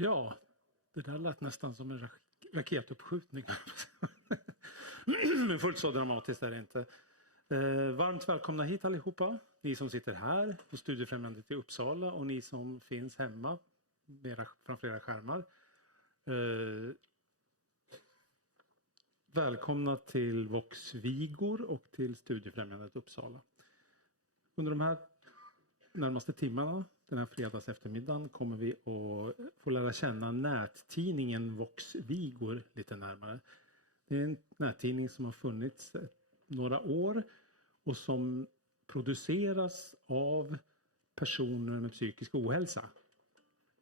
Ja, det där lät nästan som en raketuppskjutning. Men fullt så dramatiskt är det inte. Varmt välkomna hit allihopa. Ni som sitter här på Studiefrämjandet i Uppsala och ni som finns hemma framför era skärmar. Välkomna till Vox Vigor och till Studiefrämjandet Uppsala. Under de här närmaste timmarna, den här fredags eftermiddagen, kommer vi att få lära känna nättidningen Vox Vigor lite närmare. Det är en nättidning som har funnits några år och som produceras av personer med psykisk ohälsa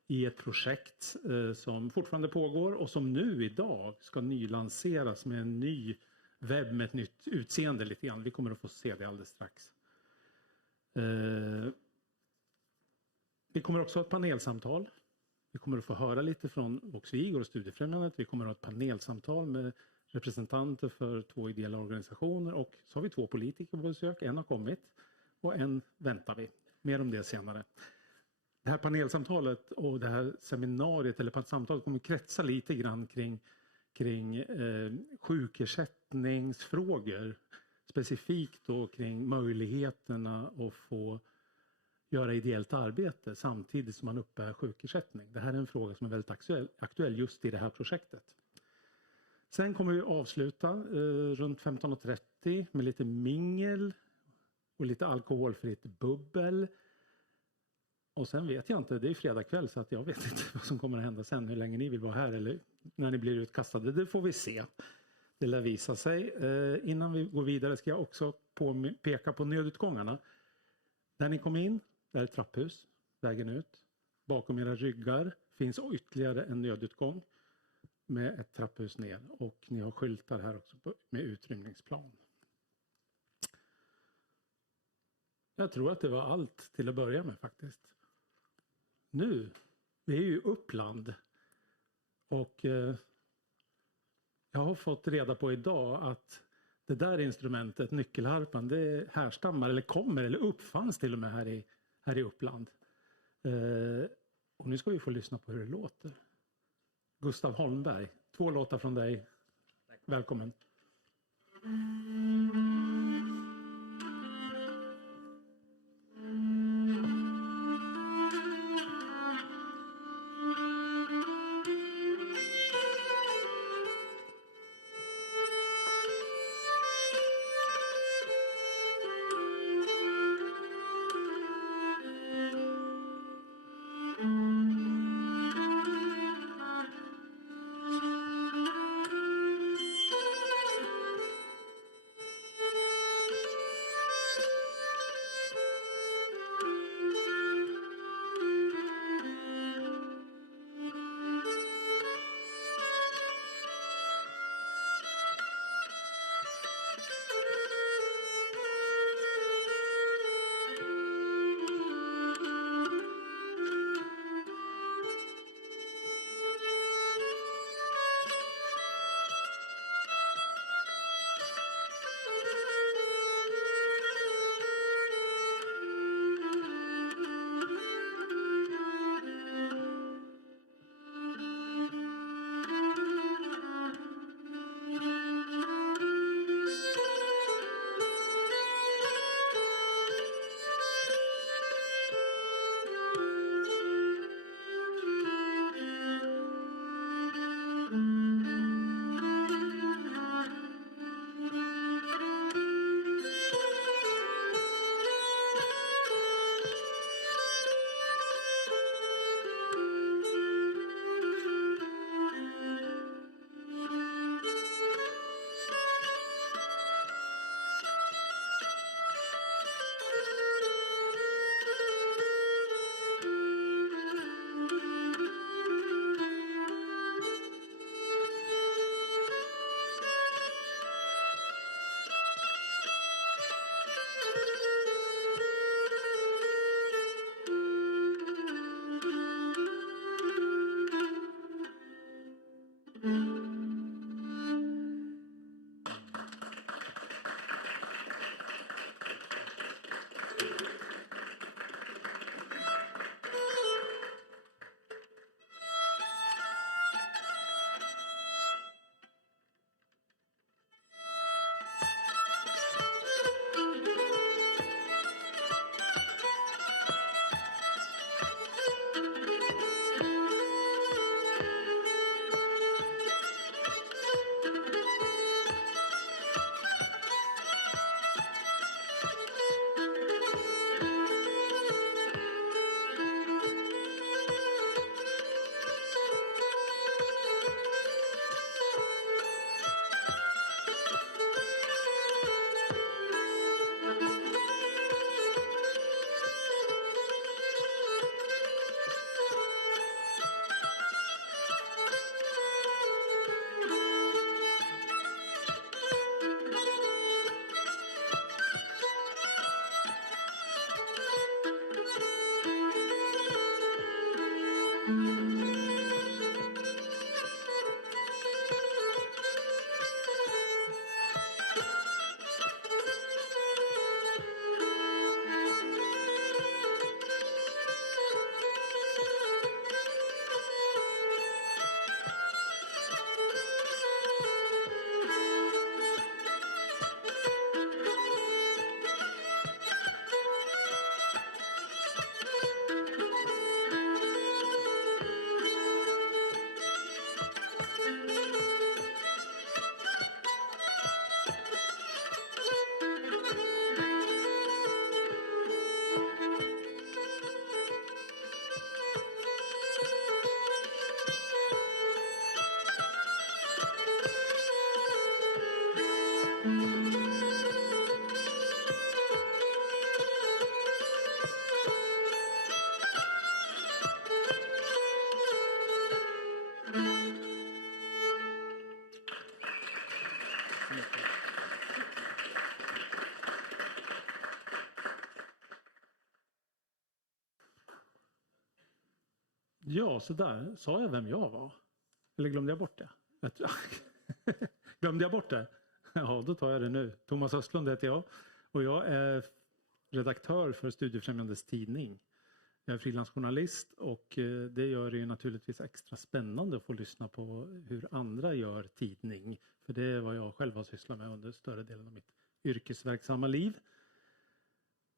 i ett projekt som fortfarande pågår och som nu idag ska nylanseras med en ny webb med ett nytt utseende lite grann. Vi kommer att få se det alldeles strax. Vi kommer också ha ett panelsamtal. Vi kommer att få höra lite från Vox Vigor och Studiefrämjandet. Vi kommer att ha ett panelsamtal med representanter för 2 ideella organisationer och så har vi 2 politiker på besök. En har kommit och en väntar vi. Mer om det senare. Det här panelsamtalet och det här seminariet eller samtalet kommer kretsa lite grann kring sjukersättningsfrågor. Specifikt då kring möjligheterna att få göra ideellt arbete samtidigt som man uppbär sjukersättning. Det här är en fråga som är väldigt aktuell just i det här projektet. Sen kommer vi avsluta runt 15:30 med lite mingel och lite alkoholfritt bubbel. Och sen vet jag inte, det är fredag kväll så att jag vet inte vad som kommer att hända sen. Hur länge ni vill vara här eller när ni blir utkastade, det får vi se. Det lär visa sig. Innan vi går vidare ska jag också peka på nödutgångarna. Där ni kom in, där är ett trapphus, vägen ut. Bakom era ryggar finns ytterligare en nödutgång med ett trapphus ner. Och ni har skyltar här också med utrymningsplan. Jag tror att det var allt till att börja med faktiskt. Nu, vi är ju Uppland. Och jag har fått reda på idag att det där instrumentet, nyckelharpan, det härstammar eller kommer eller uppfanns till och med här i Uppland. Och nu ska vi få lyssna på hur det låter. Gustav Holmberg, 2 låtar från dig. Välkommen. Ja, så där. Sa jag vem jag var? Eller glömde jag bort det? Glömde jag bort det? Ja, då tar jag det nu. Thomas Östlund heter jag och jag är redaktör för Studiefrämjandets tidning. Jag är frilansjournalist och det gör det ju naturligtvis extra spännande att få lyssna på hur andra gör tidning. För det är vad jag själv har sysslat med under större delen av mitt yrkesverksamma liv.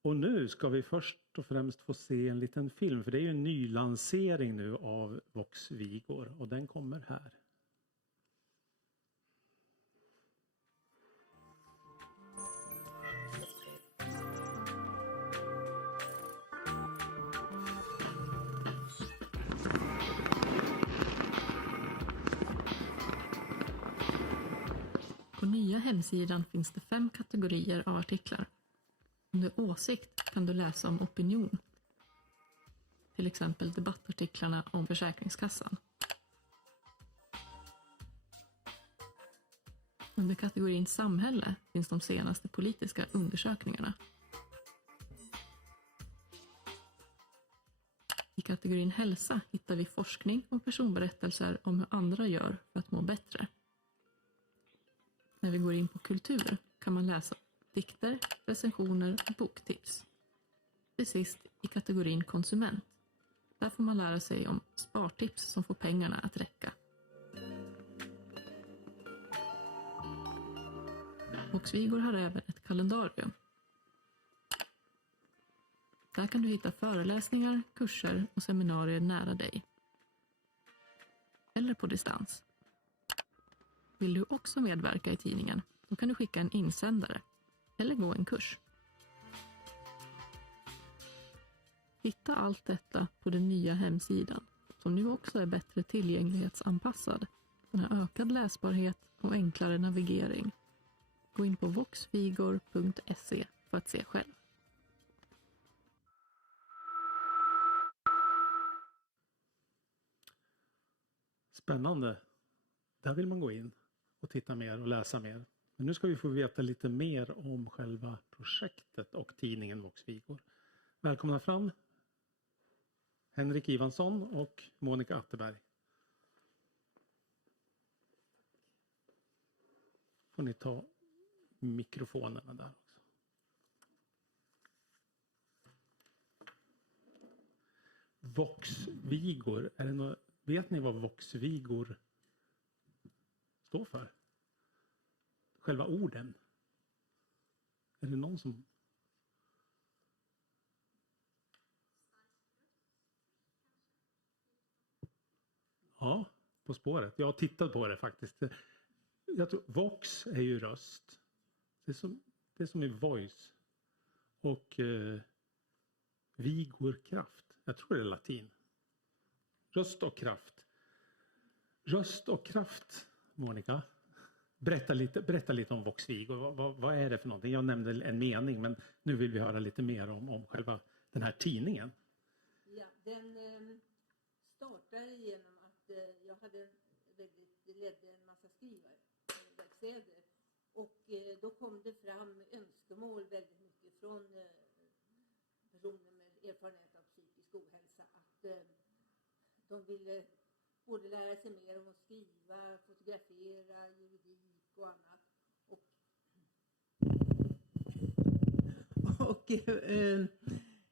Och nu ska vi först och främst få se en liten film. För det är ju en ny lansering nu av Vox Vigor och den kommer här. På nya hemsidan finns det 5 kategorier av artiklar. Under åsikt kan du läsa om opinion. Till exempel debattartiklarna om Försäkringskassan. Under kategorin samhälle finns de senaste politiska undersökningarna. I kategorin hälsa hittar vi forskning och personberättelser om hur andra gör för att må bättre. När vi går in på kultur kan man läsa dikter, recensioner och boktips. Till sist i kategorin konsument. Där får man lära sig om spartips som får pengarna att räcka. Vox Vigor har även ett kalendarium. Där kan du hitta föreläsningar, kurser och seminarier nära dig. Eller på distans. Vill du också medverka i tidningen, då kan du skicka en insändare eller gå en kurs. Hitta allt detta på den nya hemsidan, som nu också är bättre tillgänglighetsanpassad. Den har ökad läsbarhet och enklare navigering. Gå in på voxvigor.se för att se själv. Spännande. Där vill man gå in och titta mer och läsa mer. Men nu ska vi få veta lite mer om själva projektet och tidningen Vox Vigor. Välkomna fram Henrik Ivansson och Monica Atterberg. Får ni ta mikrofonerna där också. Vox Vigor, vet ni vad Vox Vigor står för? Själva orden. Är det någon som... Ja, på spåret. Jag har tittat på det faktiskt. Jag tror, Vox är ju röst. Det är som i voice. Och Vigor kraft. Jag tror det är latin. Röst och kraft. Röst och kraft, Monica. Berätta lite om Vox Vigor. Vad är det för någonting? Jag nämnde en mening, men nu vill vi höra lite mer om själva den här tidningen. Ja, den startade genom att jag ledde en massa skrivarverkstäder. Och då kom det fram önskemål väldigt mycket från personer med erfarenhet av psykisk ohälsa att de ville både lära sig mer om att skriva, fotografera, juridik och annat. Och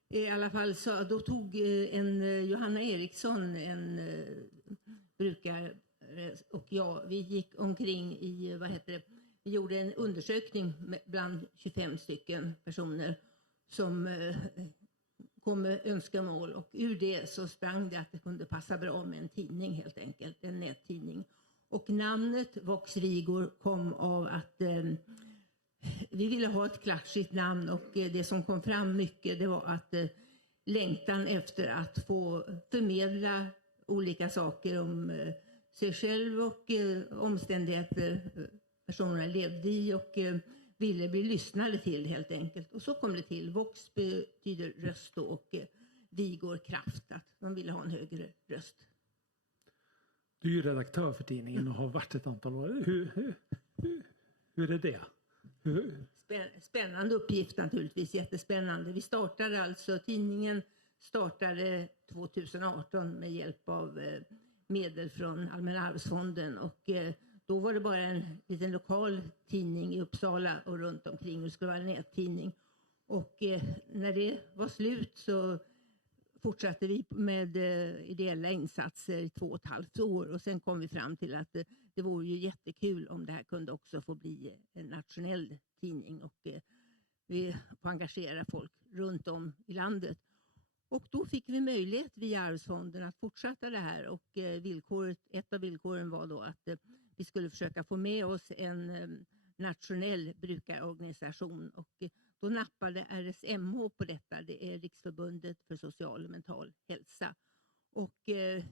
i alla fall så då tog en Johanna Eriksson, en brukare, och jag, vi gick omkring i, vi gjorde en undersökning bland 25 stycken personer som kom med önskemål, och ur det så sprang det att det kunde passa bra med en tidning, helt enkelt, en nättidning. Och namnet Vox Vigor kom av att vi ville ha ett klatschigt namn, och det som kom fram mycket, det var att längtan efter att få förmedla olika saker om sig själv och omständigheter personerna levde i och ville bli lyssnade till, helt enkelt. Och så kom det till. Vox betyder röst och Vigor kraft, att de ville ha en högre röst. Du är ju redaktör för tidningen och har varit ett antal år. Hur är det? Spännande uppgift naturligtvis, jättespännande. Vi startade alltså, tidningen startade 2018 med hjälp av medel från Allmänna arvsfonden, och då var det bara en liten lokal tidning i Uppsala och runt omkring, det skulle vara en nättidning. Och när det var slut så fortsatte vi med ideella insatser i 2,5 år, och sen kom vi fram till att det vore ju jättekul om det här kunde också få bli en nationell tidning, och vi får engagera folk runt om i landet. Och då fick vi möjlighet via arvsfonden att fortsätta det här, och ett av villkoren var då att vi skulle försöka få med oss en nationell brukarorganisation, och då nappade RSMH på detta. Det är Riksförbundet för social och mental hälsa. Och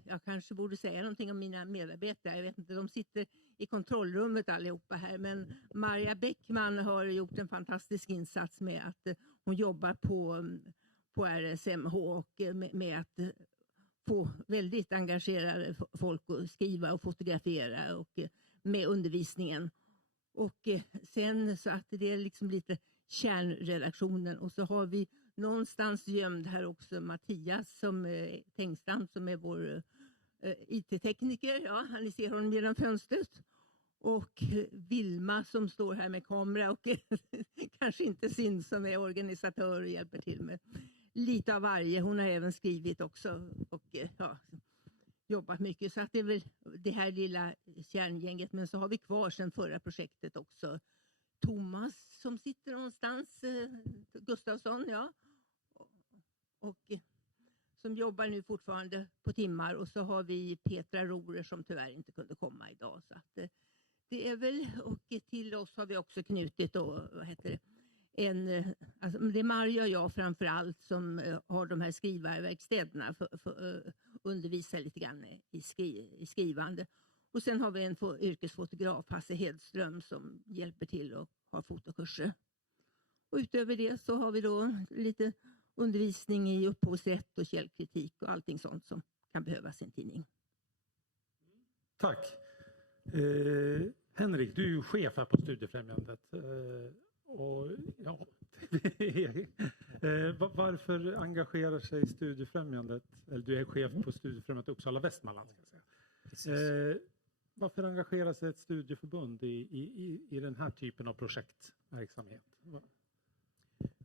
jag kanske borde säga någonting om mina medarbetare. Jag vet inte, de sitter i kontrollrummet allihopa här. Men Maria Bäckman har gjort en fantastisk insats med att hon jobbar på RSMH och med att få väldigt engagerade folk att skriva och fotografera och med undervisningen. Och sen så att det är liksom lite kärnredaktionen, och så har vi någonstans gömd här också Mattias Tengstam som är vår IT-tekniker. Ja, ni ser honom genom fönstret. Och Vilma som står här med kamera och kanske inte syns, som är organisatör och hjälper till med lite av varje. Hon har även skrivit också och jobbat mycket. Så att det är väl det här lilla kärngänget. Men så har vi kvar sedan förra projektet också Thomas som sitter någonstans, Gustafsson, ja. Och som jobbar nu fortfarande på timmar. Och så har vi Petra Rorer som tyvärr inte kunde komma idag. Så att det är väl, och till oss har vi också knutit då, alltså det är Maria och jag framförallt som har de här skrivarverkstäderna för undervisa lite grann i skrivande. Och sen har vi en yrkesfotograf, Hasse Hedström, som hjälper till och har fotokurser. Och utöver det så har vi då lite undervisning i upphovsrätt och källkritik och allting sånt som kan behövas i en tidning. Tack. Henrik, du är ju chef här på Studiefrämjandet. Varför engagerar sig Studiefrämjandet, eller du är chef på Studiefrämjandet Uppsala Västmanland, ska jag säga. Varför engagerar sig ett studieförbund i den här typen av projektverksamhet?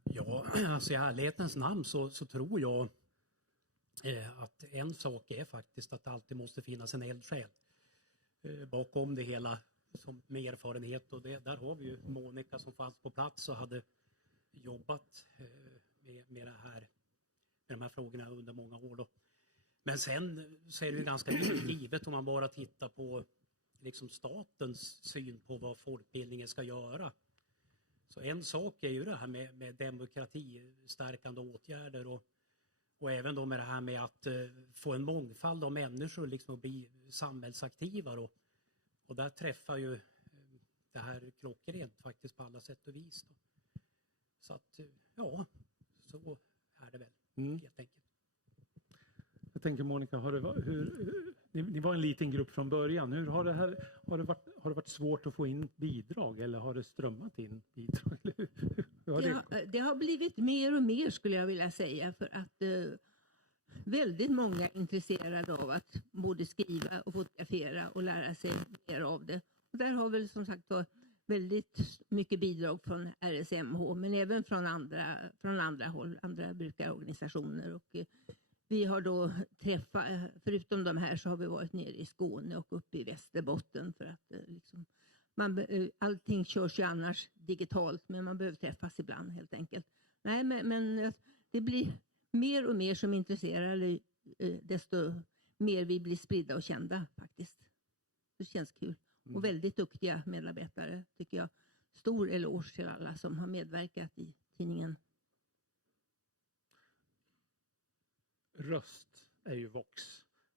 Ja, alltså i ärlighetens namn så tror jag att en sak är faktiskt att det alltid måste finnas en eldsjäl bakom det hela som med erfarenhet, och där har vi ju Monica som fanns på plats och hade jobbat med de här frågorna under många år då. Men sen så är det ju ganska givet om man bara tittar på liksom statens syn på vad folkbildningen ska göra. Så en sak är ju det här med demokratistärkande åtgärder och även då med det här med att få en mångfald av människor liksom att bli samhällsaktiva och där träffar ju det här klockrent faktiskt på alla sätt och vis då. Så att ja, så är det väl helt enkelt. Jag tänker Monica, ni var en liten grupp från början. Hur har det varit svårt att få in bidrag, eller har det strömmat in bidrag? Det har blivit mer och mer, skulle jag vilja säga, för att väldigt många är intresserade av att både skriva och fotografera och lära sig mer av det. Och där har väl som sagt väldigt mycket bidrag från RSMH, men även från andra håll, andra brukarorganisationer. Och vi har då träffat, förutom de här så har vi varit nere i Skåne och uppe i Västerbotten för att allting körs ju annars digitalt, men man behöver träffas ibland helt enkelt. Nej, men det blir mer och mer som intresserar, desto mer vi blir spridda och kända faktiskt. Det känns kul. Och väldigt duktiga medarbetare tycker jag. Stor eloge till alla som har medverkat i tidningen. Röst är ju Vox.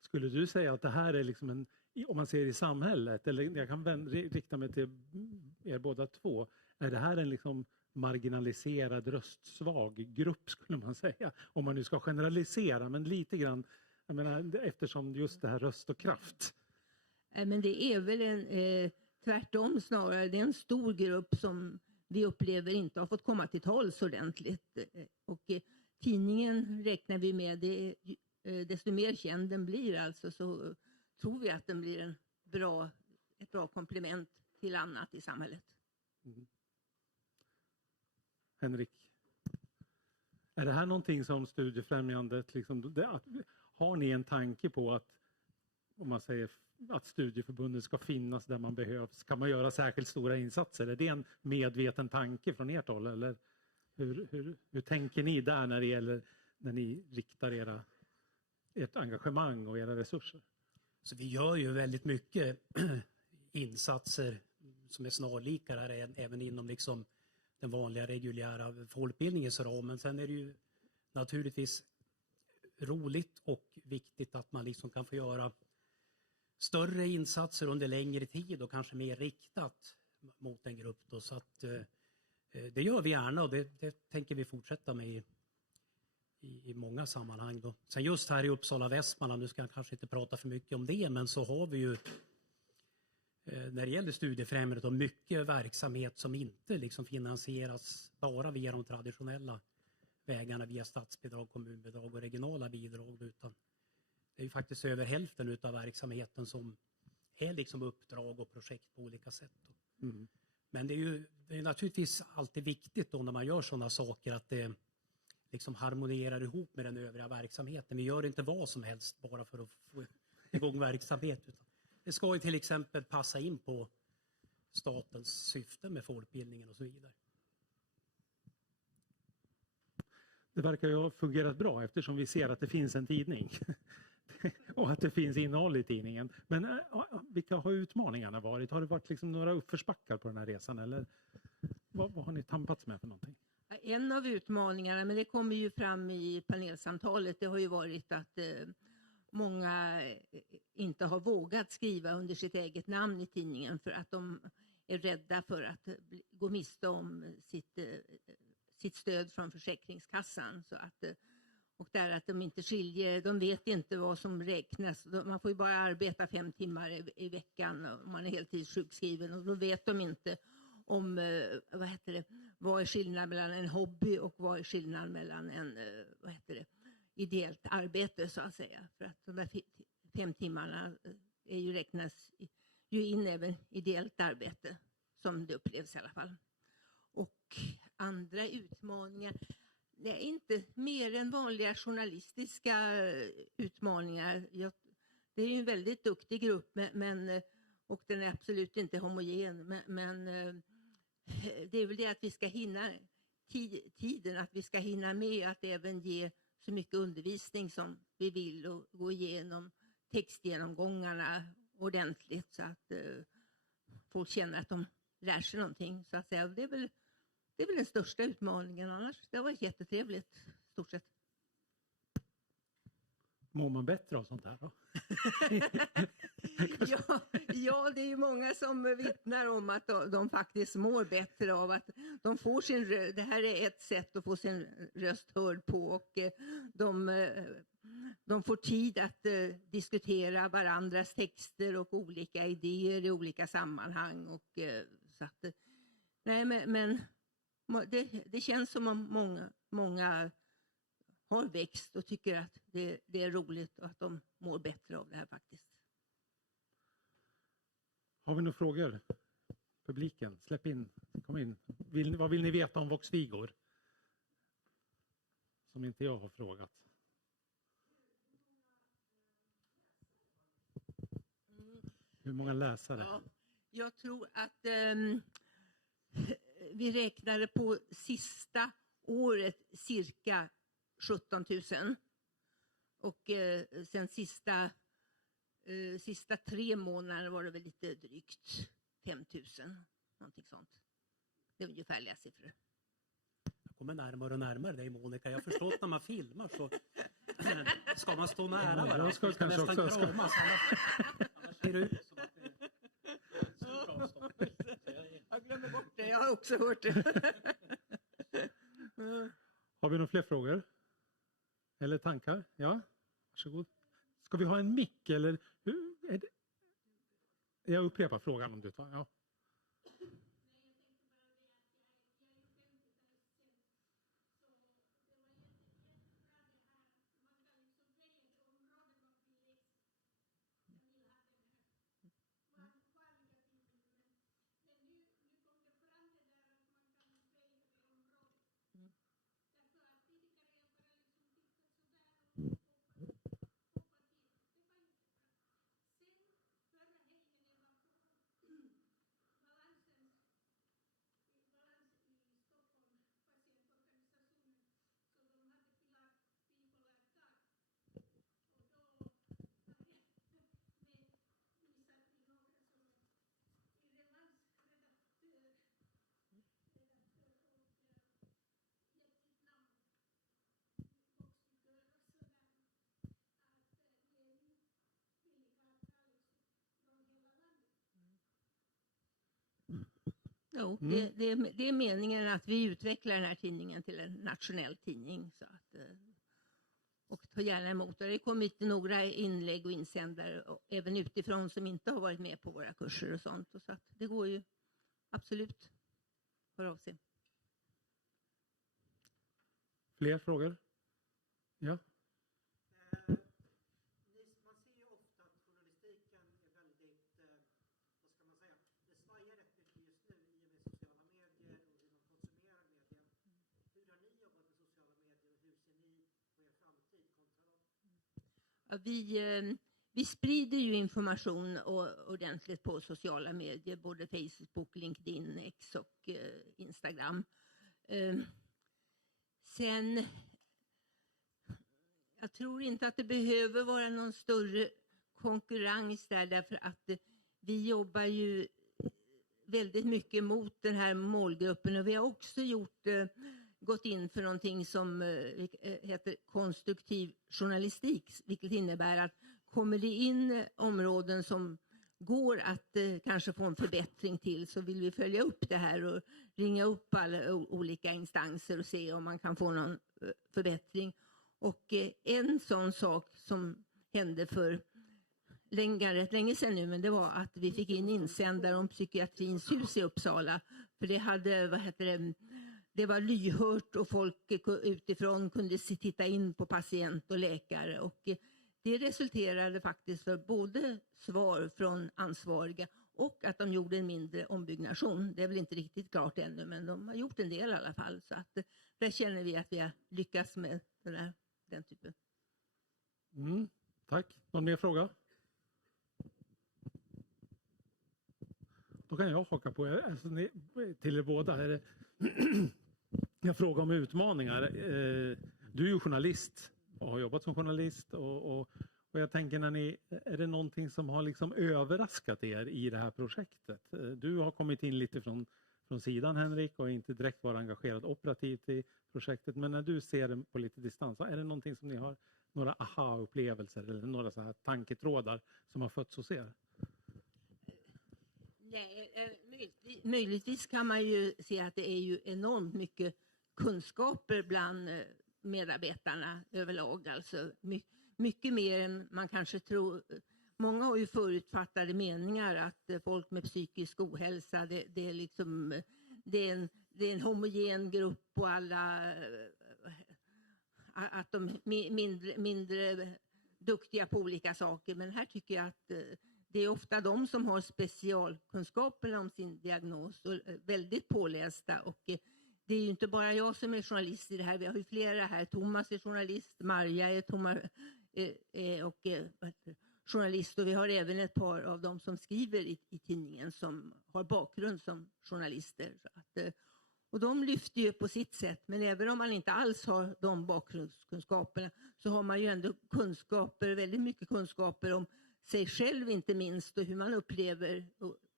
Skulle du säga att det här är liksom om man ser i samhället, eller jag kan rikta mig till er båda två, är det här en liksom marginaliserad, röstsvag grupp, skulle man säga? Om man nu ska generalisera, men lite grann, jag menar, eftersom just det här röst och kraft. Men det är väl tvärtom snarare, det är en stor grupp som vi upplever inte har fått komma till tals ordentligt. Och tidningen räknar vi med, desto mer känd den blir alltså, så tror vi att den blir ett bra komplement till annat i samhället. Mm. Henrik, är det här någonting som Studiefrämjandet, liksom, har ni en tanke på att, om man säger att studieförbunden ska finnas där man behövs, ska man göra särskilt stora insatser? Är det en medveten tanke från ert håll, eller hur tänker ni där när ni riktar ert engagemang och era resurser? Så vi gör ju väldigt mycket insatser som är snarlika här, även inom liksom den vanliga reguljära folkbildningens ram. Men sen är det ju naturligtvis roligt och viktigt att man liksom kan få göra större insatser under längre tid och kanske mer riktat mot en grupp då. Så att det gör vi gärna, och det tänker vi fortsätta med i många sammanhang då. Sen just här i Uppsala Västmanland, nu ska jag kanske inte prata för mycket om det, men så har vi ju när det gäller Studiefrämjandet och mycket verksamhet som inte liksom finansieras bara via de traditionella vägarna, via statsbidrag, kommunbidrag och regionala bidrag, utan det är ju faktiskt över hälften utav verksamheten som är liksom uppdrag och projekt på olika sätt. Mm. Men det är naturligtvis alltid viktigt då när man gör sådana saker att det liksom harmonierar ihop med den övriga verksamheten. Vi gör inte vad som helst bara för att få igång verksamhet, utan det ska ju till exempel passa in på statens syfte med folkbildningen och så vidare. Det verkar ju ha fungerat bra eftersom vi ser att det finns en tidning och att det finns innehåll i tidningen. Men vilka har utmaningarna varit? Har det varit liksom några uppförsbackar på den här resan, eller vad har ni tampats med för någonting? En av utmaningarna, men det kommer ju fram i panelsamtalet, det har ju varit att många inte har vågat skriva under sitt eget namn i tidningen för att de är rädda för att gå miste om sitt stöd från Försäkringskassan. Så att, och där att de inte de vet inte vad som räknas. Man får ju bara arbeta 5 timmar i veckan om man är heltidssjukskriven, och då vet de inte om vad är skillnaden mellan en hobby och vad är skillnaden mellan en ideellt arbete, så att säga. För att de där 5 timmarna räknas ju in även ideellt arbete, som det upplevs i alla fall. Och andra utmaningar, det är inte mer än vanliga journalistiska utmaningar. Det är ju en väldigt duktig grupp, och den är absolut inte homogen. Men det är väl det att vi ska hinna tiden, att vi ska hinna med att även ge så mycket undervisning som vi vill och gå igenom textgenomgångarna ordentligt så att folk känner att de lär sig någonting. Så att säga. Det är väl den största utmaningen, annars det har varit jättetrevligt stort sett. Mår man bättre av sånt här då? Ja, det är ju många som vittnar om att de faktiskt mår bättre av att de får det här är ett sätt att få sin röst hörd på, och de får tid att diskutera varandras texter och olika idéer i olika sammanhang. Och, så att, nej, men det känns som om många har växt och tycker att det är roligt och att de mår bättre av det här faktiskt. Har vi några frågor? Publiken, släpp in, kom in. Vad vill ni veta om Vox Vigor? Som inte jag har frågat. Hur många läsare? Ja, jag tror att vi räknade på sista året cirka 17 000. Och sen sista 3 månader var det väl lite drygt 5 000. Någonting sånt. Det är ungefärliga siffror. Jag kommer närmare och närmare dig, Monica. Jag har förstått när man filmar så ska man stå nära varandra. Jag ska nästan också kramas. Annars ser det ut som att det är ett stort avstånd. Jag glömmer bort det. Jag har också hört det. Har vi några fler frågor? Eller tankar? Ja, varsågod. Ska vi ha en mick eller hur är det? Jag upprepar frågan om du tar. Ja. Jo, Mm. det är meningen att vi utvecklar den här tidningen till en nationell tidning. Så att, och ta gärna emot. Det har kommit några inlägg och insändare även utifrån som inte har varit med på våra kurser och sånt. Och så att det går ju absolut. Hör av sig. Fler frågor? Ja. Man ser ju ofta att journalistiken är väldigt, vad ska man säga, det svajar rätt mycket just nu i och med sociala medier och hur man konsumerar media. Hur har ni jobbat med sociala medier och hur ser ni på er framtid kontra dem? Ja, vi sprider ju information ordentligt på sociala medier, både Facebook, LinkedIn, X och Instagram. Sen, jag tror inte att det behöver vara någon större konkurrens där, därför att vi jobbar ju väldigt mycket mot den här målgruppen, och vi har också gått in för någonting som heter konstruktiv journalistik, vilket innebär att kommer det in områden som går att kanske få en förbättring till, så vill vi följa upp det här och ringa upp alla olika instanser och se om man kan få någon förbättring. Och en sån sak som hände för länge sedan nu, men det var att vi fick in insändare om psykiatrins hus i Uppsala. För det hade, det var lyhört och folk utifrån kunde titta in på patient och läkare, och det resulterade faktiskt för både svar från ansvariga och att de gjorde en mindre ombyggnation. Det är väl inte riktigt klart ännu, men de har gjort en del i alla fall. Så att där känner vi att vi har lyckats med den typen. Tack. Någon mer fråga? Då kan jag haka på till er båda. Jag frågar om utmaningar. Du är ju journalist och har jobbat som journalist, och jag tänker, är det någonting som har liksom överraskat er i det här projektet? Du har kommit in lite från sidan, Henrik, och inte direkt varit engagerad operativt i projektet, men när du ser det på lite distans, är det någonting som ni har, några aha-upplevelser eller några så här tanketrådar som har fötts hos er? Nej, möjligtvis kan man ju se att det är ju enormt mycket kunskaper bland medarbetarna överlag. Alltså mycket mer än man kanske tror. Många har ju förutfattade meningar att folk med psykisk ohälsa, det är liksom, det är en homogen grupp, och alla att de är mindre duktiga på olika saker. Men här tycker jag att det är ofta de som har specialkunskaper om sin diagnos och väldigt pålästa. Och det är ju inte bara jag som är journalist i det här. Vi har ju flera här. Thomas är journalist, Marja är journalist, och vi har även ett par av dem som skriver i tidningen som har bakgrund som journalister. Så att, och de lyfter ju på sitt sätt, men även om man inte alls har de bakgrundskunskaperna, så har man ju ändå kunskaper, väldigt mycket kunskaper om sig själv inte minst, och hur man upplever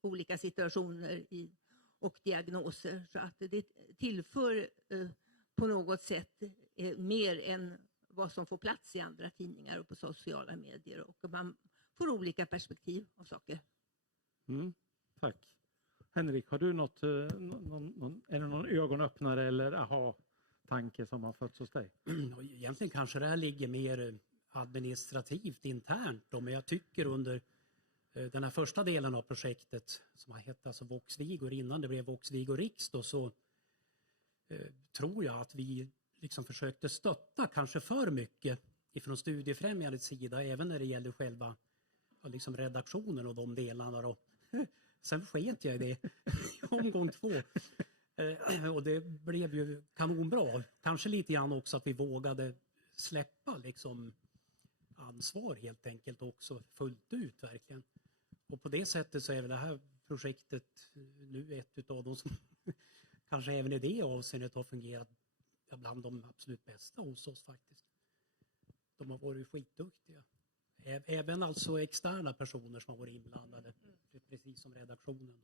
olika situationer och diagnoser. Så att det tillför på något sätt mer än vad som får plats i andra tidningar och på sociala medier, och man får olika perspektiv av saker. Tack. Henrik, har du är det någon ögonöppnare eller aha-tanke som har fötts hos dig? Egentligen kanske det här ligger mer administrativt internt då, men jag tycker under den här första delen av projektet som har hetat alltså Vox Vigor, innan det blev Vox Vigor Riks då, så tror jag att vi liksom försökte stötta kanske för mycket ifrån Studiefrämjandets sida, även när det gäller själva liksom redaktionen och de delarna då. Sen sket jag i det i omgång 2. Och det blev ju kanonbra. Kanske lite grann också att vi vågade släppa liksom ansvar helt enkelt också fullt ut verkligen. Och på det sättet så är väl det här projektet nu ett av de som kanske även i det avseendet har fungerat bland de absolut bästa hos oss faktiskt. De har varit skitduktiga. Även alltså externa personer som har varit inblandade, precis som redaktionen.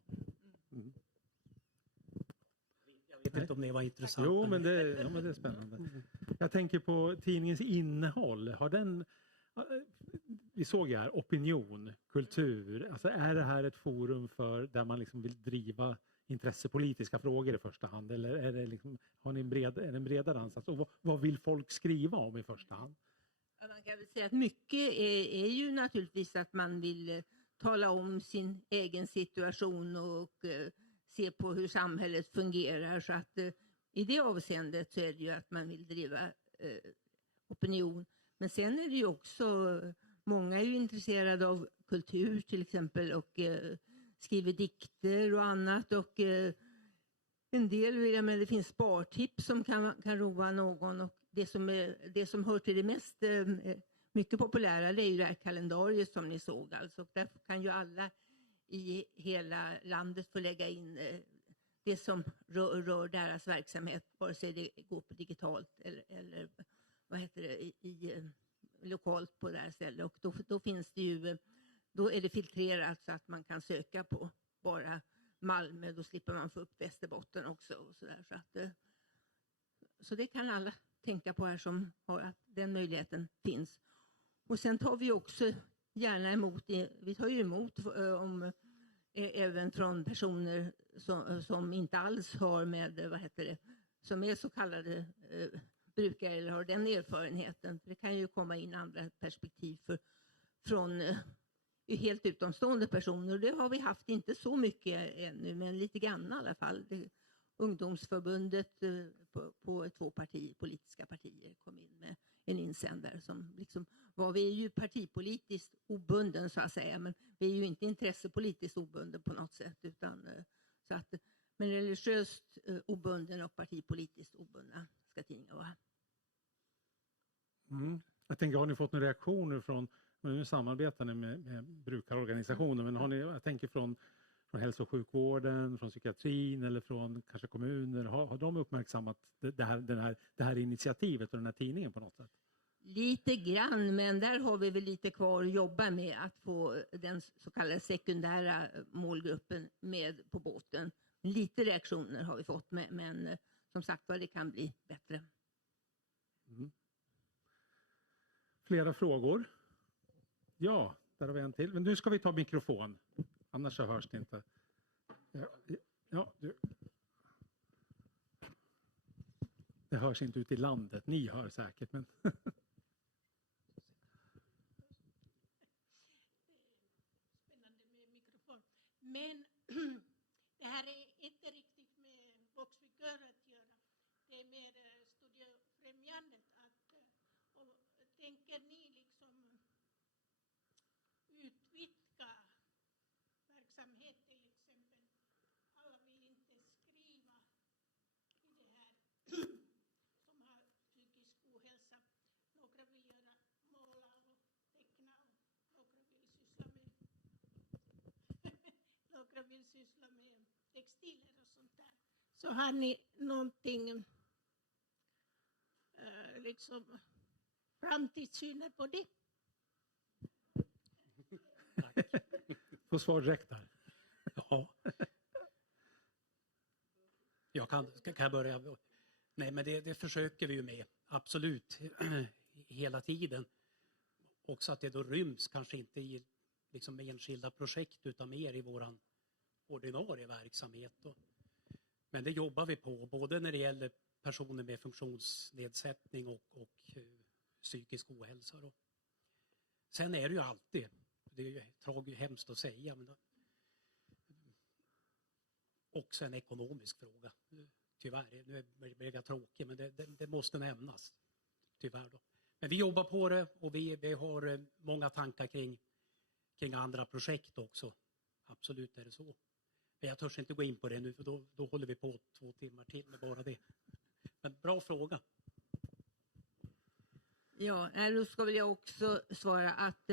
Jag vet inte om det var intressant. Jo, men det är spännande. Jag tänker på tidningens innehåll. Har den, vi såg ju här opinion, kultur. Alltså är det här ett forum för där man liksom vill driva intressepolitiska frågor i första hand? Eller är det liksom, är det en bredare ansats? Och vad vill folk skriva om i första hand? Ja, man kan väl säga att mycket är ju naturligtvis att man vill tala om sin egen situation och se på hur samhället fungerar. Så att i det avseendet så är det ju att man vill driva opinion. Men sen är det ju också, många är ju intresserade av kultur till exempel och skriver dikter och annat. Och en del, men det finns spartips som kan roa någon. Och det som hör till det mest mycket populära, det är ju det här kalendariet som ni såg. Alltså, där kan ju alla i hela landet få lägga in det som rör deras verksamhet, vare sig det går på digitalt eller vad heter det, lokalt på det här stället. Och då finns det ju, då är det filtrerat så att man kan söka på bara Malmö, då slipper man få upp Västerbotten också och så där. Så det kan alla tänka på här som har att den möjligheten finns. Och sen tar vi också gärna emot, vi tar ju emot även från personer som inte alls har med, som är så kallade brukare eller har den erfarenheten. Det kan ju komma in andra perspektiv från helt utomstående personer. Och det har vi haft inte så mycket ännu, men lite grann i alla fall. Ungdomsförbundet på 2 politiska partier kom in med en insändare som liksom vi är ju partipolitiskt obunden så att säga, men vi är ju inte intressepolitiskt obunden på något sätt, utan men religiöst obunden och partipolitiskt obundna ska tidningar vara. Jag tänker, har ni fått några reaktioner från, nu samarbetar ni med brukarorganisationer, men har ni, jag tänker från hälso- och sjukvården, från psykiatrin eller från kanske kommuner, har de uppmärksammat det här initiativet och den här tidningen på något sätt? Lite grann, men där har vi väl lite kvar att jobba med att få den så kallade sekundära målgruppen med på båten. Lite reaktioner har vi fått, men som sagt det kan bli bättre. Flera frågor? Ja, där har vi en till. Men nu ska vi ta mikrofon. Annars så hörs det inte. Ja, det hörs inte ut i landet. Ni hör säkert, men... Spännande med mikrofon. Men det här är inte riktigt med Voxfigure att göra. Det är mer studiefrämjandet. Tänker ni liksom utvidga verksamhet till exempel? Alla vill inte skriva i det här som har psykisk ohälsa. Några vill måla och teckna och några vill syssla med textiler och sånt där. Så har ni någonting liksom framtidssyner på det? Få svar direkt där. Ja. Jag kan börja. Nej, men det försöker vi ju med. Absolut. Hela tiden. Också att det då ryms kanske inte i liksom enskilda projekt utan mer i våran ordinarie verksamhet. Men det jobbar vi på. Både när det gäller personer med funktionsnedsättning och psykisk ohälsa. Då. Sen är det ju alltid, det är ju hemskt att säga, men också en ekonomisk fråga. Tyvärr, nu blir jag tråkig, men det måste nämnas. Tyvärr då. Men vi jobbar på det och vi har många tankar kring andra projekt också. Absolut är det så. Men jag törs inte gå in på det nu, för då håller vi på 2 timmar till med bara det. Men bra fråga. Ja, då ska väl jag också svara att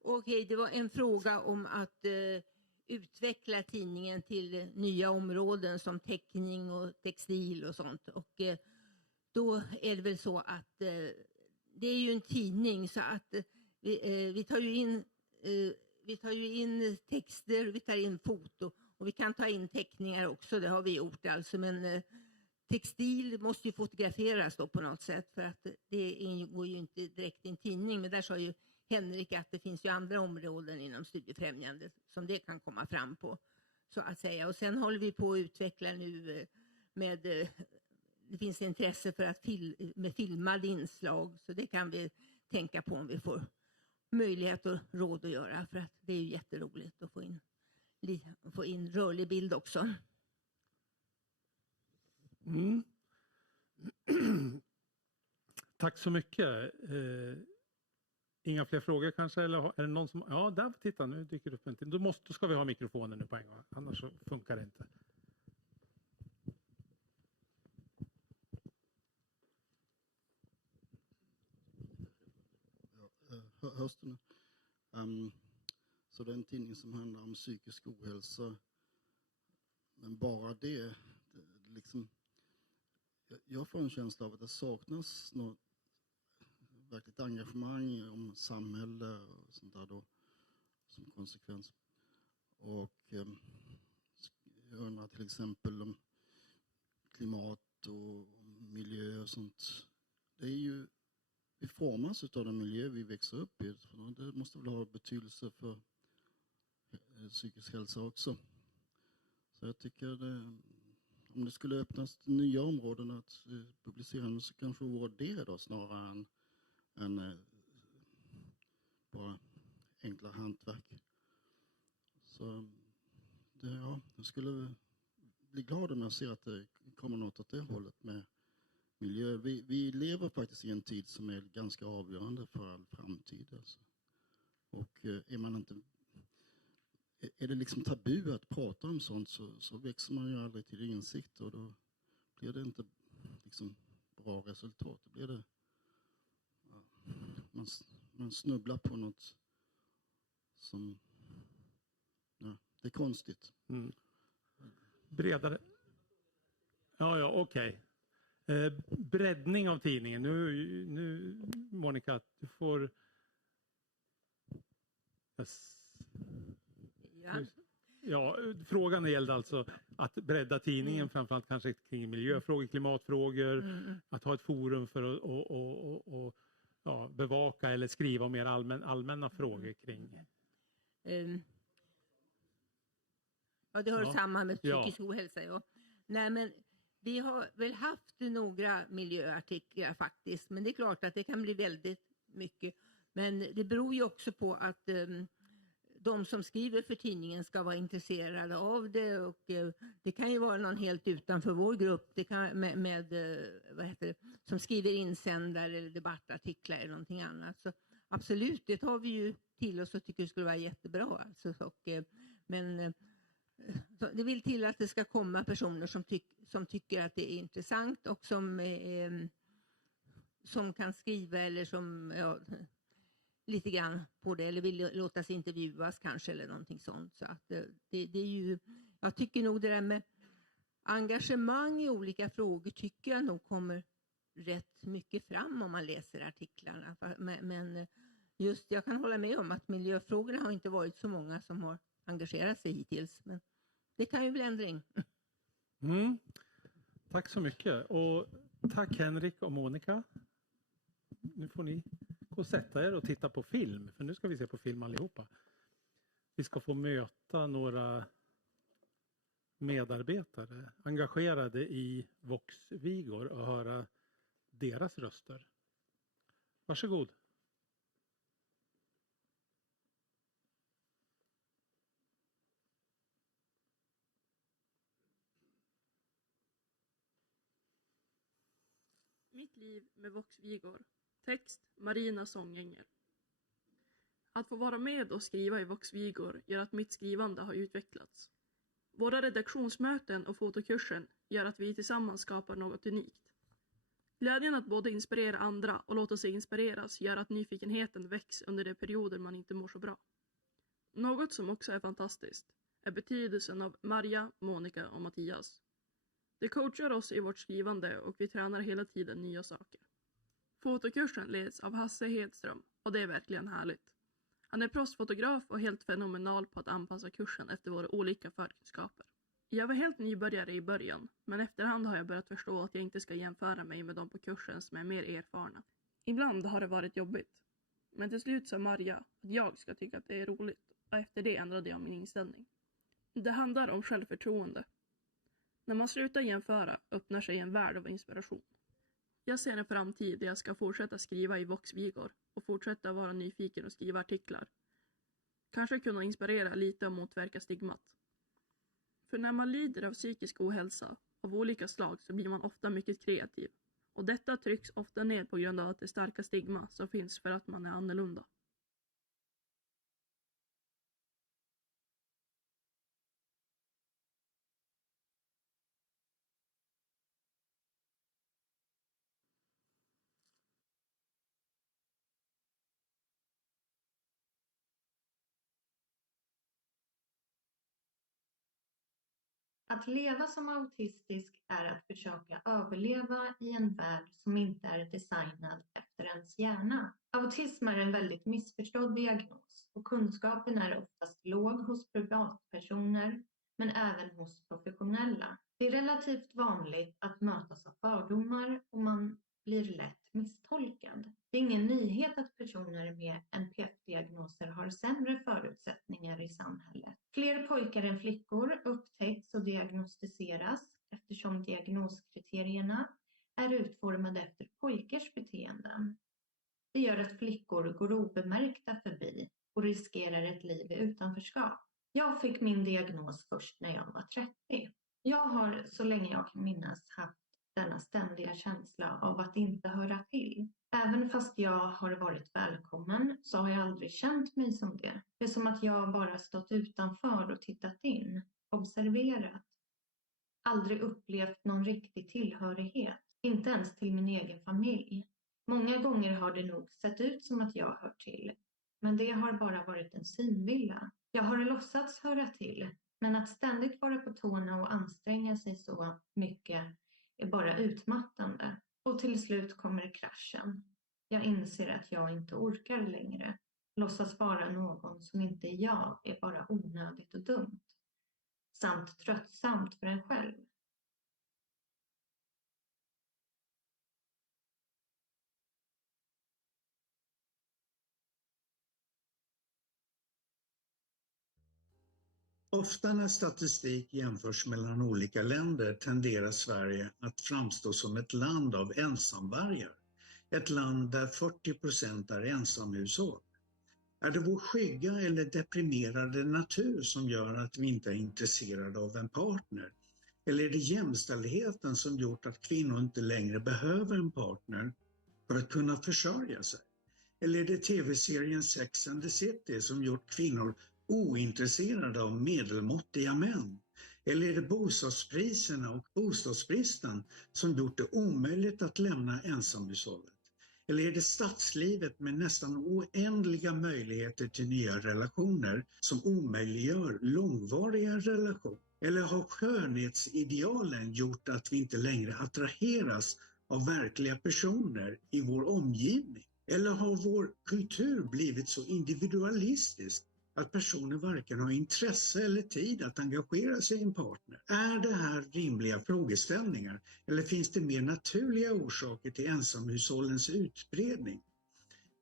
okej, det var en fråga om att utveckla tidningen till nya områden som teckning och textil och sånt. Och då är det väl så att det är ju en tidning, så att vi tar ju in texter, vi tar in foto och vi kan ta in teckningar också, det har vi gjort alltså, men textil måste ju fotograferas då på något sätt, för att det ingår ju inte direkt i en tidning. Men där sa ju Henrik att det finns ju andra områden inom studiefrämjandet som det kan komma fram på, så att säga. Och sen håller vi på att utveckla nu med, det finns intresse för att med filmade inslag, så det kan vi tänka på om vi får möjlighet och råd att göra, för att det är ju jätteroligt att få in rörlig bild också. Mm. Tack så mycket. Inga fler frågor kanske? Eller är det någon som... Ja, där, titta, nu dyker det upp en till. Då ska vi ha mikrofonen nu på en gång. Annars så funkar det inte. Hörs det nu? Så det är en tidning som handlar om psykisk ohälsa. Men bara det liksom... Jag får en känsla av att det saknas något verkligt engagemang om samhälle och sånt där då, som konsekvens. Och jag undrar till exempel om klimat och miljö och sånt. Det är ju, vi formas av den miljö vi växer upp i. Det måste väl ha betydelse för psykisk hälsa också. Så jag tycker om det skulle öppnas nya områden att publicera, så kanske vore det då snarare än bara enklare hantverk. Så jag skulle bli glad om jag ser att det kommer något åt det hållet med miljö. Vi lever faktiskt i en tid som är ganska avgörande för all framtid. Alltså. Och är det liksom tabu att prata om sånt, så växer man ju aldrig till insikt, och då blir det inte liksom bra resultat. Då blir det man snubblar på något som det är konstigt. Mm. Bredare. Ja, okej. Breddning av tidningen. Nu Monica, du får... Ja, frågan gällde alltså att bredda tidningen, framförallt kanske kring miljöfrågor, klimatfrågor, att ha ett forum för att bevaka eller skriva om mer allmänna frågor kring. Ja, det hör samman med psykisk ohälsa. Ja. Nej, men vi har väl haft några miljöartiklar faktiskt, men det är klart att det kan bli väldigt mycket. Men det beror ju också på att de som skriver för tidningen ska vara intresserade av det, och det kan ju vara någon helt utanför vår grupp, det kan som skriver insändare eller debattartiklar eller någonting annat. Så absolut, det tar vi ju till oss och tycker det skulle vara jättebra. Alltså, men det vill till att det ska komma personer som tycker att det är intressant och som kan skriva eller som lite grann på det, eller vill låta sig intervjuas kanske eller någonting sånt. Så att det är ju, jag tycker nog det där med engagemang i olika frågor tycker jag nog kommer rätt mycket fram om man läser artiklarna. Men just jag kan hålla med om att miljöfrågorna har inte varit så många som har engagerat sig hittills, men det kan ju bli ändring. Tack så mycket, och tack Henrik och Monica. Nu får ni gå och sätta er och titta på film, för nu ska vi se på film allihopa. Vi ska få möta några medarbetare engagerade i Vox Vigor och höra deras röster. Varsågod. Mitt liv med Vox Vigor. Text Marina Sångänger. Att få vara med och skriva i Vox Vigor gör att mitt skrivande har utvecklats. Våra redaktionsmöten och fotokursen gör att vi tillsammans skapar något unikt. Glädjen att både inspirera andra och låta sig inspireras gör att nyfikenheten väcks under de perioder man inte mår så bra. Något som också är fantastiskt är betydelsen av Maria, Monica och Mattias. De coachar oss i vårt skrivande och vi tränar hela tiden nya saker. Fotokursen leds av Hasse Hedström och det är verkligen härligt. Han är proffsfotograf och helt fenomenal på att anpassa kursen efter våra olika förkunskaper. Jag var helt nybörjare i början, men efterhand har jag börjat förstå att jag inte ska jämföra mig med de på kursen som är mer erfarna. Ibland har det varit jobbigt. Men till slut sa Marja att jag ska tycka att det är roligt, och efter det ändrade jag min inställning. Det handlar om självförtroende. När man slutar jämföra öppnar sig en värld av inspiration. Jag ser en framtid där jag ska fortsätta skriva i Vox Vigor och fortsätta vara nyfiken och skriva artiklar. Kanske kunna inspirera lite och motverka stigmat. För när man lider av psykisk ohälsa av olika slag så blir man ofta mycket kreativ. Och detta trycks ofta ned på grund av det starka stigma som finns för att man är annorlunda. Att leva som autistisk är att försöka överleva i en värld som inte är designad efter ens hjärna. Autism är en väldigt missförstådd diagnos och kunskapen är oftast låg hos privatpersoner men även hos professionella. Det är relativt vanligt att mötas av fördomar och man blir lätt misstolkad. Det är ingen nyhet att personer med NPF-diagnoser har sämre förutsättningar i samhället. Fler pojkar än flickor upptäcks och diagnostiseras eftersom diagnoskriterierna är utformade efter pojkars beteenden. Det gör att flickor går obemärkta förbi och riskerar ett liv i utanförskap. Jag fick min diagnos först när jag var 30. Jag har så länge jag kan minnas haft denna ständiga känsla av att inte höra till. Även fast jag har varit välkommen så har jag aldrig känt mig som det. Det är som att jag bara stått utanför och tittat in, observerat. Aldrig upplevt någon riktig tillhörighet, inte ens till min egen familj. Många gånger har det nog sett ut som att jag hör till, men det har bara varit en synvilla. Jag har låtsats höra till, men att ständigt vara på tårna och anstränga sig så mycket är bara utmattande. Och till slut kommer kraschen. Jag inser att jag inte orkar längre. Låtsas vara någon som inte är jag är bara onödigt och dumt. Samt tröttsamt för en själv. Ofta när statistik jämförs mellan olika länder tenderar Sverige att framstå som ett land av ensamvargar. Ett land där 40% är ensamhushåll. Är det vår skygga eller deprimerade natur som gör att vi inte är intresserade av en partner? Eller är det jämställdheten som gjort att kvinnor inte längre behöver en partner för att kunna försörja sig? Eller är det tv-serien Sex and the City som gjort kvinnor ointresserade av medelmåttiga män? Eller är det bostadspriserna och bostadsbristen som gjort det omöjligt att lämna ensamhushållet? Eller är det stadslivet med nästan oändliga möjligheter till nya relationer som omöjliggör långvariga relationer? Eller har skönhetsidealen gjort att vi inte längre attraheras av verkliga personer i vår omgivning? Eller har vår kultur blivit så individualistisk att personer varken har intresse eller tid att engagera sig i en partner? Är det här rimliga frågeställningar eller finns det mer naturliga orsaker till ensamhushållens utbredning?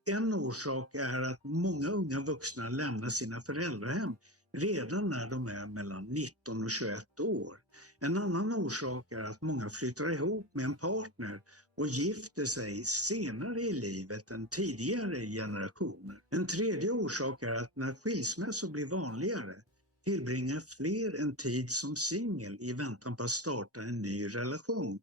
En orsak är att många unga vuxna lämnar sina föräldrahem redan när de är mellan 19 och 21 år. En annan orsak är att många flyttar ihop med en partner och gifter sig senare i livet än tidigare generationer. En tredje orsak är att när skilsmässor blir vanligare tillbringar fler en tid som singel i väntan på att starta en ny relation.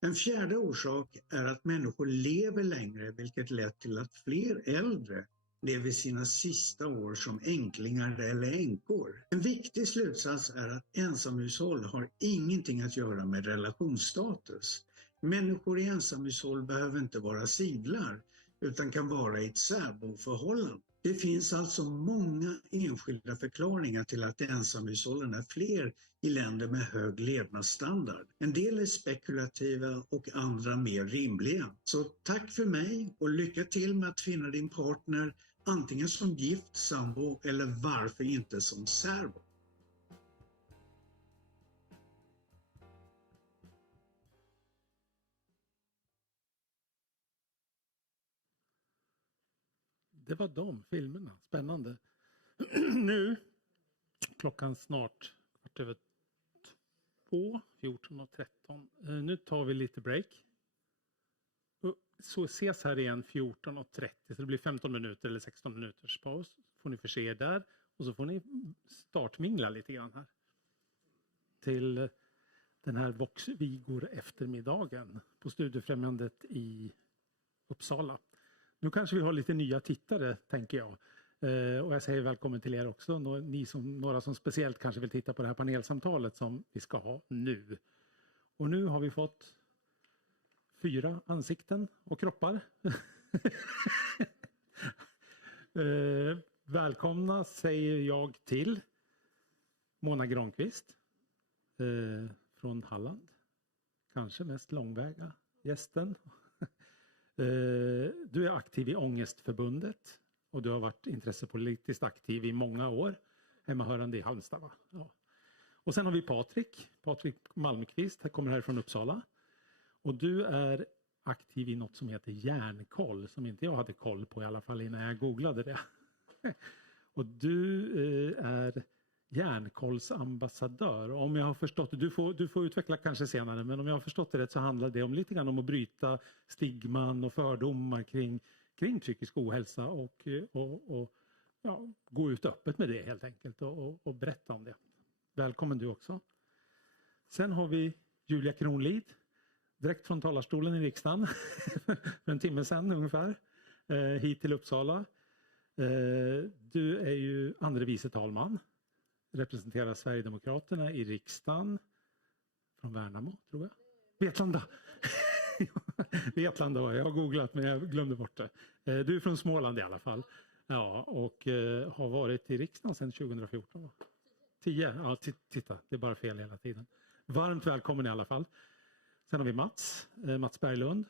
En fjärde orsak är att människor lever längre, vilket lett till att fler äldre lever sina sista år som änklingar eller änkor. En viktig slutsats är att ensamhushåll har ingenting att göra med relationsstatus. Människor i ensamhushåll behöver inte vara singlar utan kan vara i ett särboförhållande. Det finns alltså många enskilda förklaringar till att ensamhushållen är fler i länder med hög levnadsstandard. En del är spekulativa och andra mer rimliga. Så tack för mig och lycka till med att finna din partner antingen som gift, sambo eller varför inte som särbo. det var de filmerna. Spännande. Nu, klockan snart 14:13. 14:13. Nu tar vi lite break. Så ses här igen 14:30. Så det blir 15 minuter eller 16 minuters paus. Får ni förse er där. Och så får ni startmingla lite grann här. Till den här Vox Vigor eftermiddagen på Studiefrämjandet i Uppsala. Nu kanske vi har lite nya tittare, tänker jag. Och jag säger välkommen till er också. Några som speciellt kanske vill titta på det här panelsamtalet som vi ska ha nu. Och nu har vi fått 4 ansikten och kroppar. Välkomna säger jag till Mona Granqvist från Halland. Kanske mest långväga gästen. Du är aktiv i Ångestförbundet och du har varit intressepolitiskt aktiv i många år. Hemmahörande i Halmstad, va? Ja. Och sen har vi Patrik Malmqvist, kommer här från Uppsala. Och du är aktiv i något som heter Hjärnkoll, som inte jag hade koll på i alla fall innan jag googlade det. Och du är Hjärnkollsambassadör. Om jag har förstått det, du får utveckla kanske senare, men om jag har förstått det rätt så handlar det om lite grann om att bryta stigman och fördomar kring psykisk ohälsa och ja, gå ut öppet med det helt enkelt och berätta om det. Välkommen du också. Sen har vi Julia Kronlid, direkt från talarstolen i riksdagen för en timme sedan ungefär, hit till Uppsala. Du är ju andre vice talman, representerar Sverigedemokraterna i riksdagen från Värnamo, tror jag. Vetlanda var jag har googlat men jag glömde bort det. Du är från Småland i alla fall. Ja, och har varit i riksdagen sedan 2014. 10, ja titta, det är bara fel hela tiden. Varmt välkommen i alla fall. Sen har vi Mats Berglund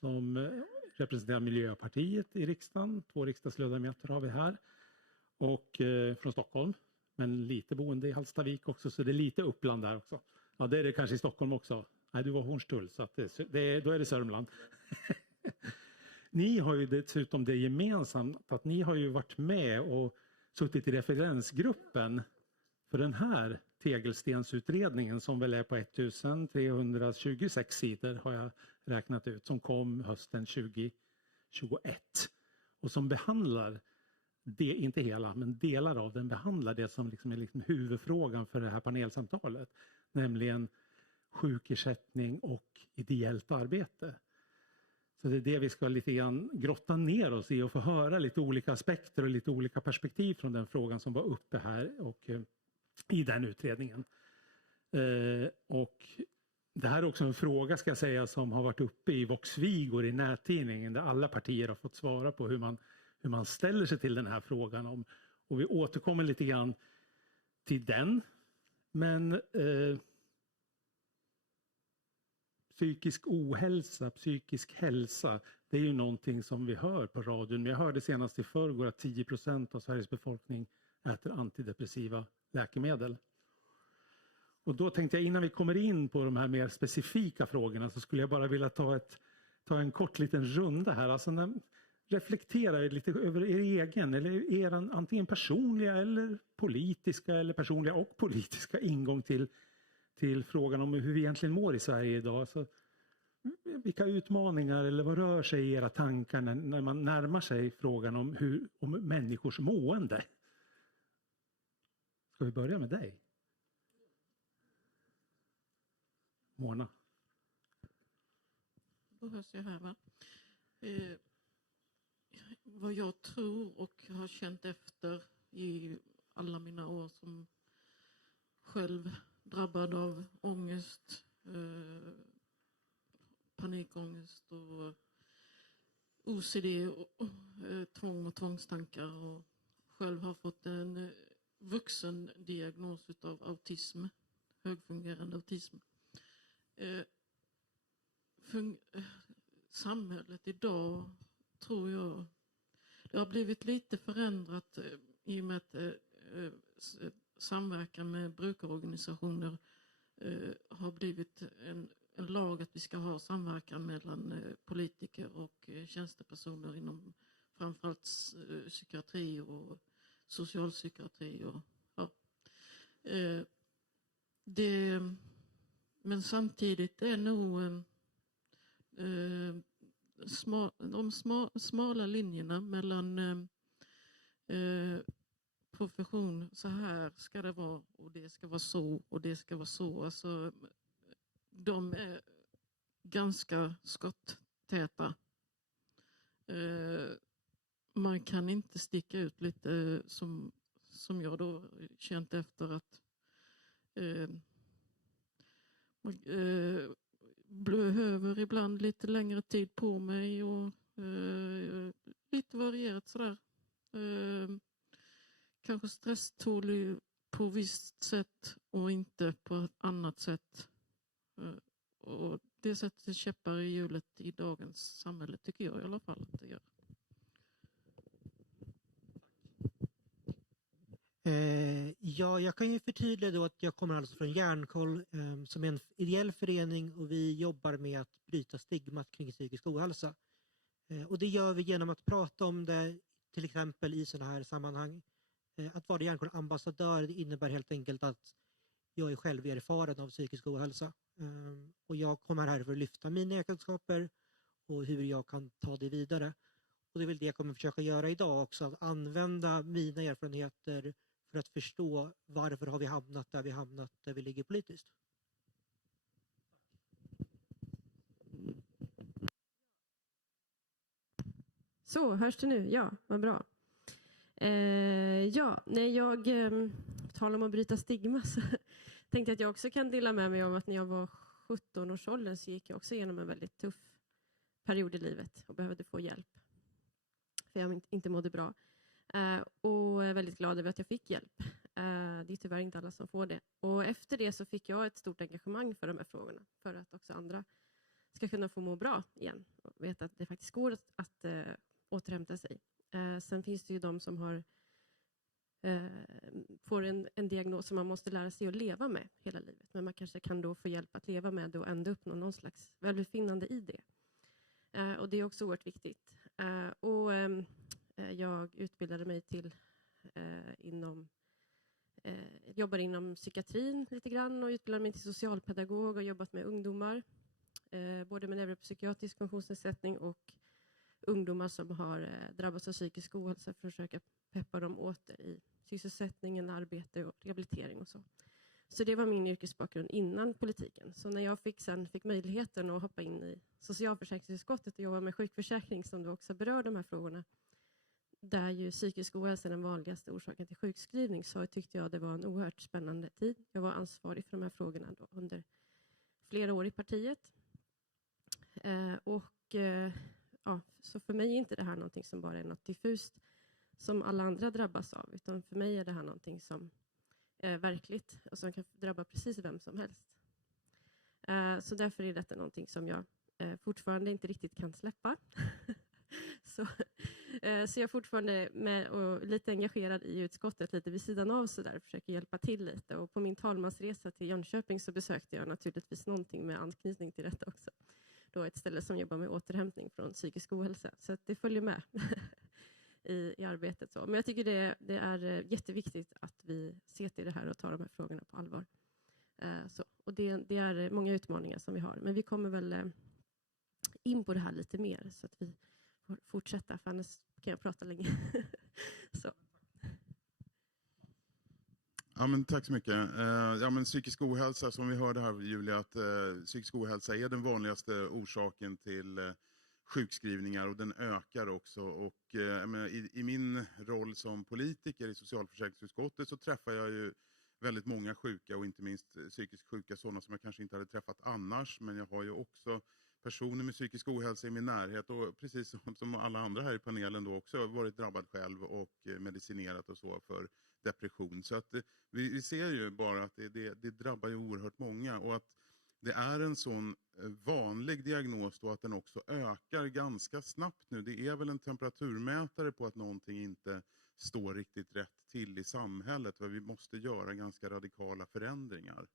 som representerar Miljöpartiet i riksdagen. 2 riksdagsledamöter har vi här. Och från Stockholm. Men lite boende i Hallstavik också, så det är lite Uppland där också. Ja, det är det kanske i Stockholm också. Nej, du var Hornstull, så att då är det Sörmland. Ni har ju dessutom det gemensamt att ni har ju varit med och suttit i referensgruppen för den här tegelstensutredningen som väl är på 1326 sidor har jag räknat ut, som kom hösten 2021 och som behandlar det, inte hela, men delar av den behandlar det som liksom är liksom huvudfrågan för det här panelsamtalet, nämligen sjukersättning och ideellt arbete. Så det är det vi ska lite grann grotta ner oss i och få höra lite olika aspekter och lite olika perspektiv från den frågan som var uppe här och i den utredningen. Och det här är också en fråga, ska jag säga, som har varit uppe i Vox Vigor i nättidningen, där alla partier har fått svara på hur man ställer sig till den här frågan. Och vi återkommer lite grann till den. Men psykisk ohälsa, psykisk hälsa, det är ju någonting som vi hör på radion. Jag hörde senast i förrgår att 10% av Sveriges befolkning äter antidepressiva läkemedel. Och då tänkte jag, innan vi kommer in på de här mer specifika frågorna, så skulle jag bara vilja ta en kort liten runda här. Alltså reflektera lite över er egen, eller er antingen personliga eller politiska ingång till frågan om hur vi egentligen mår i Sverige idag. Alltså, vilka utmaningar eller vad rör sig i era tankar när man närmar sig frågan om människors mående? Ska vi börja med dig? Mona. Då hörs jag här, va? Vad jag tror och har känt efter i alla mina år som själv drabbad av ångest, panikångest och OCD och tvång och tvångstankar, och själv har fått en vuxendiagnos av autism, högfungerande autism. Samhället idag, tror jag, det har blivit lite förändrat i och med att samverkan med brukarorganisationer har blivit en lag att vi ska ha samverkan mellan politiker och tjänstepersoner inom framförallt psykiatri och socialpsykiatri. Och, ja. Men samtidigt är nog de smala linjerna mellan profession, så här ska det vara och det ska vara så och det ska vara så. Alltså, de är ganska skotttäta. Man kan inte sticka ut lite som jag då känt efter att man behöver ibland lite längre tid på mig och lite varierat sådär. Kanske stresstålig på visst sätt och inte på ett annat sätt. Och det sätter käppar i hjulet i dagens samhälle, tycker jag i alla fall att det gör. Ja, jag kan ju förtydliga då att jag kommer alltså från Hjärnkoll som är en ideell förening, och vi jobbar med att bryta stigmat kring psykisk ohälsa. Och det gör vi genom att prata om det, till exempel i sådana här sammanhang. Att vara Hjärnkoll-ambassadör innebär helt enkelt att jag är själv erfaren av psykisk ohälsa. Och jag kommer här för att lyfta mina egenskaper och hur jag kan ta det vidare. Och det är väl det jag kommer försöka göra idag också, att använda mina erfarenheter för att förstå varför har vi hamnat där vi ligger politiskt. Så, hörs det nu? Ja, vad bra. När jag talar om att bryta stigma så tänkte jag att jag också kan dela med mig om att när jag var 17 års ålder så gick jag också igenom en väldigt tuff period i livet och behövde få hjälp. För jag inte mådde bra. Och är väldigt glad över att jag fick hjälp. Det är tyvärr inte alla som får det. Och efter det så fick jag ett stort engagemang för de här frågorna. För att också andra ska kunna få må bra igen. Och veta att det faktiskt går att återhämta sig. Sen finns det ju de som får en diagnos som man måste lära sig att leva med hela livet. Men man kanske kan då få hjälp att leva med det och ändå uppnå någon slags välbefinnande i det. Och det är också oerhört viktigt. Jag utbildade mig till jobbar inom psykiatrin lite grann och utbildade mig till socialpedagog och jobbat med ungdomar. Både med neuropsykiatrisk funktionsnedsättning och ungdomar som har drabbats av psykisk ohälsa för att försöka peppa dem åter i sysselsättningen, arbete och rehabilitering och så. Så det var min yrkesbakgrund innan politiken. Så när jag fick möjligheten att hoppa in i socialförsäkringsutskottet och jobba med sjukförsäkring som du också berör de här frågorna, där ju psykisk ohälsa är den vanligaste orsaken till sjukskrivning, så tyckte jag det var en oerhört spännande tid. Jag var ansvarig för de här frågorna då under flera år i partiet. Så för mig är inte det här någonting som bara är något diffust som alla andra drabbas av, utan för mig är det här någonting som är verkligt och som kan drabba precis vem som helst. Så därför är detta någonting som jag fortfarande inte riktigt kan släppa. Så jag är fortfarande med och lite engagerad i utskottet, lite vid sidan av så där, försöker hjälpa till lite. Och på min talmansresa till Jönköping så besökte jag naturligtvis någonting med anknytning till detta också. Då ett ställe som jobbar med återhämtning från psykisk ohälsa. Så att det följer med i arbetet. Så. Men jag tycker det är jätteviktigt att vi ser till det här och tar de här frågorna på allvar. Och det är många utmaningar som vi har. Men vi kommer väl in på det här lite mer så att vi får fortsätta. För annars kan jag prata länge. Så. Ja, men tack så mycket. Psykisk ohälsa, som vi hörde här Julia, att psykisk ohälsa är den vanligaste orsaken till sjukskrivningar och den ökar också. Och i min roll som politiker i socialförsäkringsutskottet så träffar jag ju väldigt många sjuka och inte minst psykiskt sjuka, sådana som jag kanske inte hade träffat annars. Men jag har ju också personer med psykisk ohälsa i min närhet och precis som alla andra här i panelen då också varit drabbad själv och medicinerat och så för depression. Så att vi ser ju bara att det drabbar ju oerhört många och att det är en sån vanlig diagnos då att den också ökar ganska snabbt nu. Det är väl en temperaturmätare på att någonting inte står riktigt rätt till i samhället. För vi måste göra ganska radikala förändringar.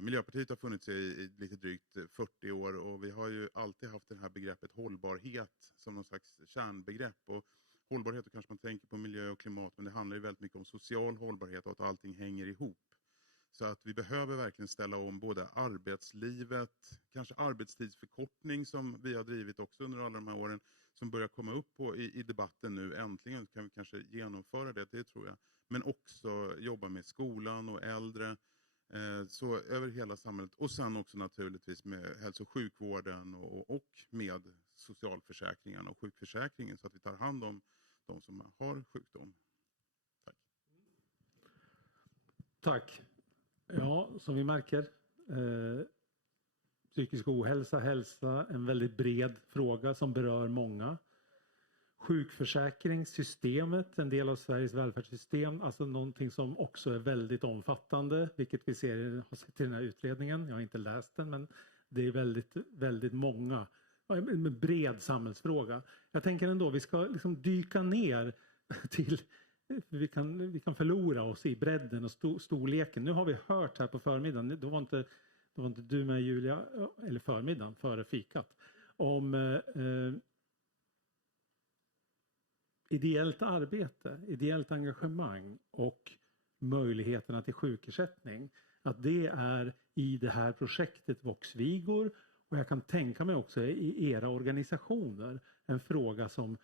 Miljöpartiet har funnits i lite drygt 40 år och vi har ju alltid haft det här begreppet hållbarhet som någon slags kärnbegrepp. Och hållbarhet, då kanske man tänker på miljö och klimat, men det handlar ju väldigt mycket om social hållbarhet och att allting hänger ihop. Så att vi behöver verkligen ställa om både arbetslivet, kanske arbetstidsförkortning som vi har drivit också under alla de här åren, som börjar komma upp i debatten nu. Äntligen kan vi kanske genomföra det tror jag. Men också jobba med skolan och äldre, så över hela samhället. Och sen också naturligtvis med hälso- och sjukvården och med socialförsäkringarna och sjukförsäkringen, så att vi tar hand om de som har sjukdom. Tack. Tack. Ja, som vi märker, psykisk ohälsa, hälsa, en väldigt bred fråga som berör många. Sjukförsäkringssystemet, en del av Sveriges välfärdssystem, alltså någonting som också är väldigt omfattande, vilket vi har sett i den här utredningen. Jag har inte läst den, men det är väldigt, väldigt många. En bred samhällsfråga. Jag tänker ändå, vi ska liksom dyka ner till, vi kan förlora oss i bredden och storleken. Nu har vi hört här på förmiddagen, då var inte du med Julia, eller förmiddagen före fikat, om ideellt arbete, ideellt engagemang och möjligheterna till sjukersättning. Att det är i det här projektet Vox-Vigor, och jag kan tänka mig också i era organisationer, en fråga som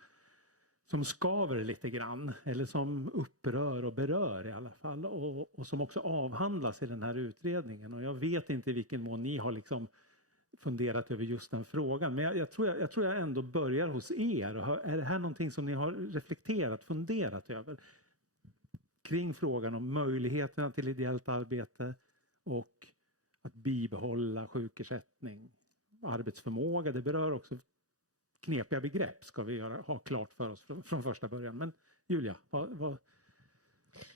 skaver lite grann, eller som upprör och berör i alla fall, och som också avhandlas i den här utredningen. Och jag vet inte i vilken mån ni har liksom funderat över just den frågan, men jag tror jag ändå börjar hos er. Och är det här någonting som ni har reflekterat, funderat över kring frågan om möjligheterna till ideellt arbete och att bibehålla sjukersättning, arbetsförmåga? Det berör också knepiga begrepp, ska vi ha klart för oss från första början. Men Julia, vad?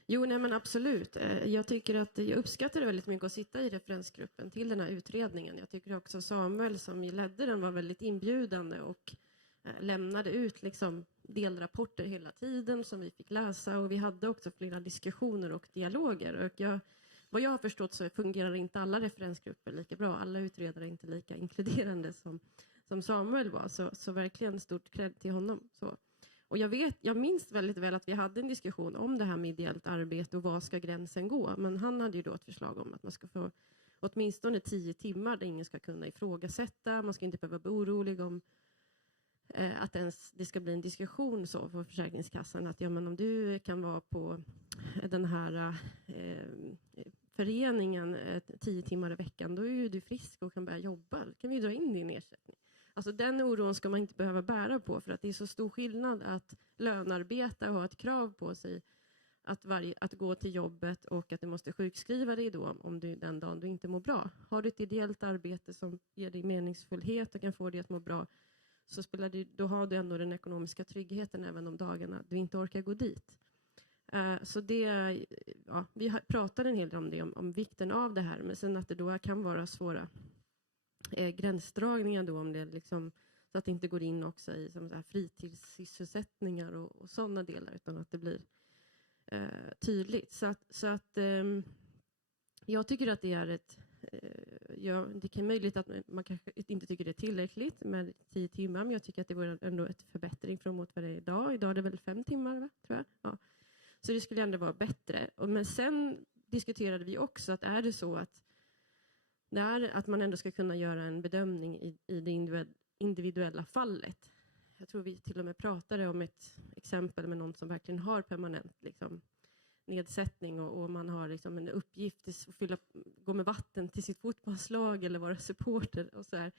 Jo, nej men absolut. Jag tycker att jag uppskattade väldigt mycket att sitta i referensgruppen till den här utredningen. Jag tycker också Samuel som ledde den var väldigt inbjudande och lämnade ut liksom delrapporter hela tiden som vi fick läsa, och vi hade också flera diskussioner och dialoger. Och vad jag har förstått så fungerar inte alla referensgrupper lika bra. Alla utredare är inte lika inkluderande som Samuel var. Så verkligen stort cred till honom. Så. Och jag minns väldigt väl att vi hade en diskussion om det här med ideellt arbete och var ska gränsen gå. Men han hade ju då ett förslag om att man ska få åtminstone 10 timmar där ingen ska kunna ifrågasätta. Man ska inte behöva bli orolig om att det ska bli en diskussion så för Försäkringskassan. Att men om du kan vara på den här föreningen 10 timmar i veckan, då är ju du frisk och kan börja jobba. Då kan vi dra in din ersättning. Alltså den oron ska man inte behöva bära på, för att det är så stor skillnad att lönarbeta och ha ett krav på sig att gå till jobbet, och att du måste sjukskriva dig då om du den dagen du inte mår bra. Har du ett ideellt arbete som ger dig meningsfullhet och kan få dig att må bra, så då har du ändå den ekonomiska tryggheten även de dagarna du inte orkar gå dit. Så vi pratade en hel del om det, om vikten av det här, men sen att det då kan vara svåra gränsdragningar då, om det liksom, så att det inte går in också i som så här fritidssysselsättningar och sådana delar, utan att det blir tydligt. Så att jag tycker att det är det kan möjligt att man kanske inte tycker det är tillräckligt med 10 timmar, men jag tycker att det vore ändå ett förbättring från mot vad det är idag. Idag är det väl 5 timmar, va? Tror jag. Ja. Så det skulle ändå vara bättre. Men sen diskuterade vi också att är det så att man ändå ska kunna göra en bedömning i det individuella fallet. Jag tror vi till och med pratade om ett exempel med någon som verkligen har permanent liksom, nedsättning och man har liksom en uppgift att gå med vatten till sitt fotbollslag eller vara supporter och så här.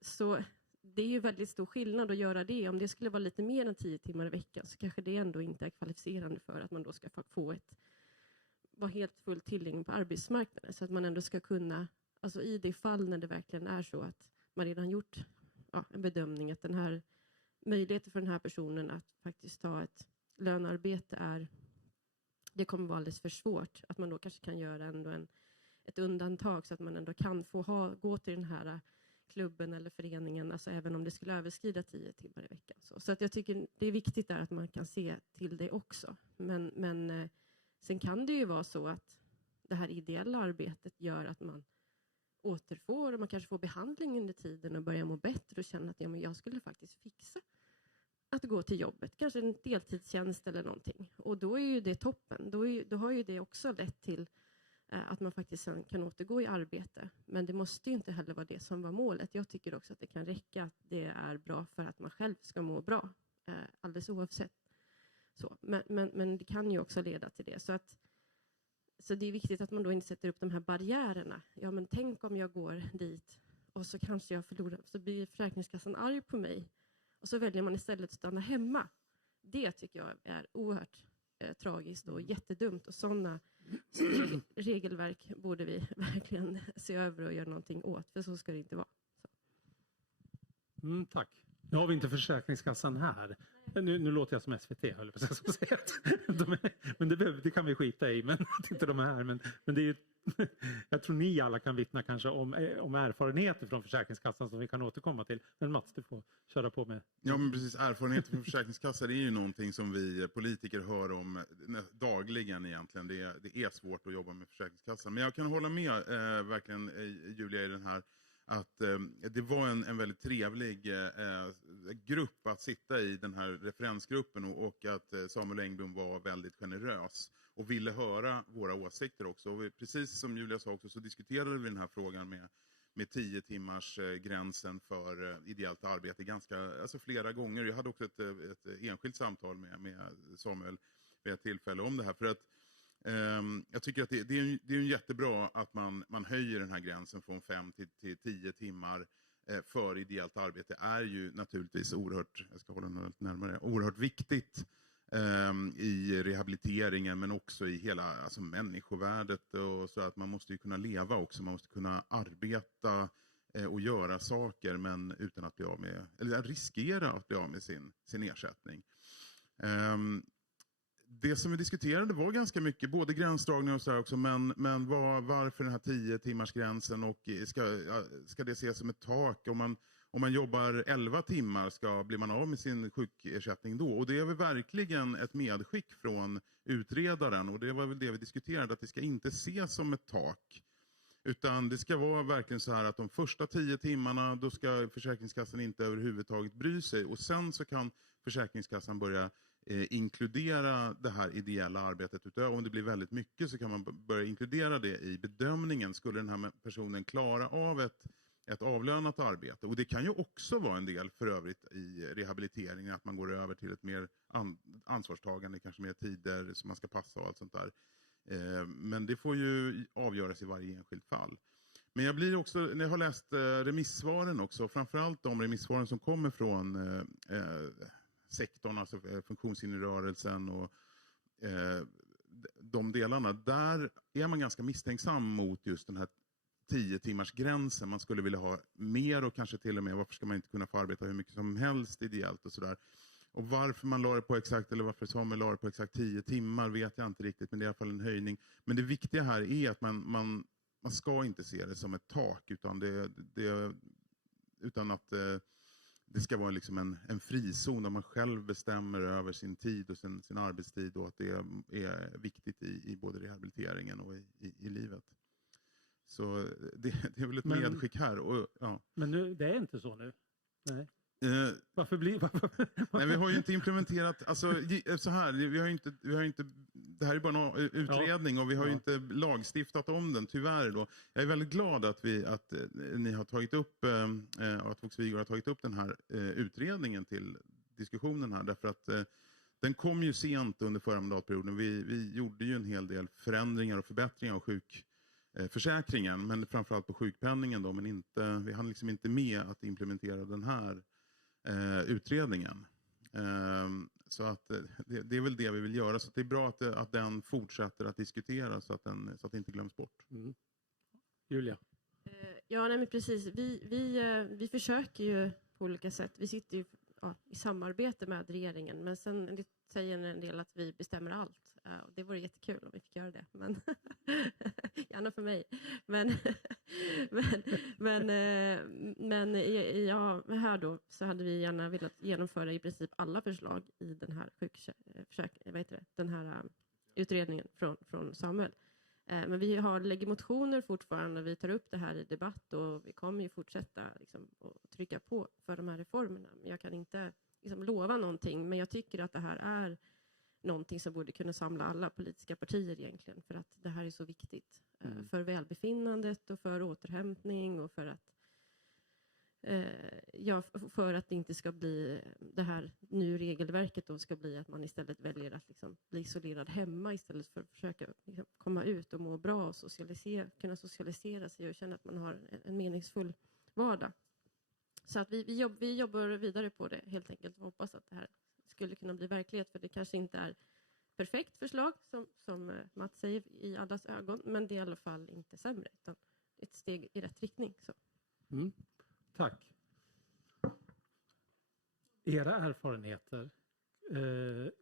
Så det är ju väldigt stor skillnad att göra det. Om det skulle vara lite mer än 10 timmar i veckan, så kanske det ändå inte är kvalificerande för att man då ska få vara helt fullt tillgänglig på arbetsmarknaden. Så att man ändå ska kunna, alltså i det fall när det verkligen är så att man redan gjort en bedömning att den här möjligheten för den här personen att faktiskt ta ett lönearbete det kommer vara alldeles för svårt. Att man då kanske kan göra ändå ett undantag så att man ändå kan få gå till den här klubben eller föreningen, alltså även om det skulle överskrida 10 timmar i veckan. Så att jag tycker det är viktigt där att man kan se till det också. Men sen kan det ju vara så att det här ideella arbetet gör att man återfår, och man kanske får behandling under tiden och börjar må bättre och känner att men jag skulle faktiskt fixa att gå till jobbet, kanske en deltidstjänst eller någonting. Och då är ju det toppen. Då har ju det också lett till att man faktiskt sen kan återgå i arbete. Men det måste ju inte heller vara det som var målet. Jag tycker också att det kan räcka att det är bra för att man själv ska må bra. Alldeles oavsett. Så. Men det kan ju också leda till det. Så det är viktigt att man då inte sätter upp de här barriärerna. Ja, men tänk om jag går dit och så kanske jag förlorar. Så blir Försäkringskassan arg på mig. Och så väljer man istället att stanna hemma. Det tycker jag är oerhört tragiskt och jättedumt. Och sådana regelverk borde vi verkligen se över och göra någonting åt. För så ska det inte vara. Tack. Nu har vi inte Försäkringskassan här. Nu låter jag som SVT, höll jag på att säga. Men det kan vi skita i, men att inte de är här. Men det är, jag tror ni alla kan vittna kanske om erfarenheter från Försäkringskassan som vi kan återkomma till. Men Mats, du får köra på med. Ja, men precis. Erfarenheter från Försäkringskassan är ju någonting som vi politiker hör om dagligen egentligen. Det är svårt att jobba med Försäkringskassan. Men jag kan hålla med verkligen Julia i den här. Att det var en väldigt trevlig grupp att sitta i, den här referensgruppen, och att Samuel Engblom var väldigt generös och ville höra våra åsikter också. Och precis som Julia sa också, så diskuterade vi den här frågan med 10 timmars gränsen för ideellt arbete flera gånger. Jag hade också ett enskilt samtal med Samuel vid ett tillfälle om det här, för att jag tycker att det är jättebra att man höjer den här gränsen från 5 till 10 timmar för ideellt arbete. Är ju naturligtvis oerhört viktigt i rehabiliteringen, men också i hela människovärdet, och så att man måste ju kunna leva också. Man måste kunna arbeta och göra saker, men utan att bli av med, eller riskera att bli av med sin ersättning. Det som vi diskuterade var ganska mycket, både gränsdragningar och så här också, men varför den här 10 timmars gränsen, och ska det ses som ett tak? Om man jobbar 11 timmar blir man av med sin sjukersättning då? Och det är väl verkligen ett medskick från utredaren, och det var väl det vi diskuterade, att det ska inte ses som ett tak. Utan det ska vara verkligen så här att de första 10 timmarna, då ska Försäkringskassan inte överhuvudtaget bry sig. Och sen så kan Försäkringskassan börja inkludera det här ideella arbetet. Utöver om det blir väldigt mycket, så kan man börja inkludera det i bedömningen. Skulle den här personen klara av ett avlönat arbete? Och det kan ju också vara en del för övrigt i rehabiliteringen, att man går över till ett mer ansvarstagande, kanske mer tider som man ska passa och allt sånt där. Men det får ju avgöras i varje enskilt fall. Men jag blir också, när jag har läst remissvaren också, framförallt de remissvaren som kommer från sektorn, alltså funktionshinderrörelsen och de delarna, där är man ganska misstänksam mot just den här 10 timmars gränsen. Man skulle vilja ha mer, och kanske till och med varför ska man inte kunna få arbeta hur mycket som helst ideellt och sådär. Och varför man la det på exakt, eller varför Samuel la det på exakt 10 timmar vet jag inte riktigt, men det är i alla fall en höjning. Men det viktiga här är att man ska inte se det som ett tak, utan utan att det ska vara liksom en frizon där man själv bestämmer över sin tid och sin arbetstid, och att det är viktigt i både rehabiliteringen och i livet. Så det är väl ett medskick här. Och, ja. Men nu, det är inte så nu? Nej. Varför? Nej, vi har ju inte implementerat, alltså så här, vi har inte, det här är bara en utredning, och vi har ju inte lagstiftat om den, tyvärr då. Jag är väldigt glad att ni har tagit upp, att Vox-Vigor har tagit upp den här utredningen till diskussionen här, därför att den kom ju sent under förra mandatperioden. Vi gjorde ju en hel del förändringar och förbättringar av sjukförsäkringen, men framförallt på sjukpenningen då, men vi hann liksom inte med att implementera den här utredningen. Så att det är väl det vi vill göra, så att det är bra att den fortsätter att diskuteras, så att det inte glöms bort. Julia? Ja, nej, men precis. Vi försöker ju på olika sätt. Vi sitter ju i samarbete med regeringen, men sen säger en del att vi bestämmer allt. Och det vore jättekul om vi fick göra det, men gärna för mig. Men här då så hade vi gärna velat genomföra i princip alla förslag i den här den här utredningen från Samuel. Men vi lägger motioner fortfarande, vi tar upp det här i debatt och vi kommer ju fortsätta liksom, att trycka på för de här reformerna. Men jag kan inte liksom, lova någonting, men jag tycker att det här är någonting som borde kunna samla alla politiska partier egentligen, för att det här är så viktigt för välbefinnandet och för återhämtning och för att för att det inte ska bli det här nu regelverket då ska bli att man istället väljer att liksom bli isolerad hemma istället för att försöka liksom komma ut och må bra och kunna socialisera sig och känna att man har en meningsfull vardag. Så att vi jobbar vidare på det helt enkelt och hoppas att det här skulle kunna bli verklighet, för det kanske inte är perfekt förslag som Mats säger i allas ögon, men det är i alla fall inte sämre utan ett steg i rätt riktning. Så. Tack. Era erfarenheter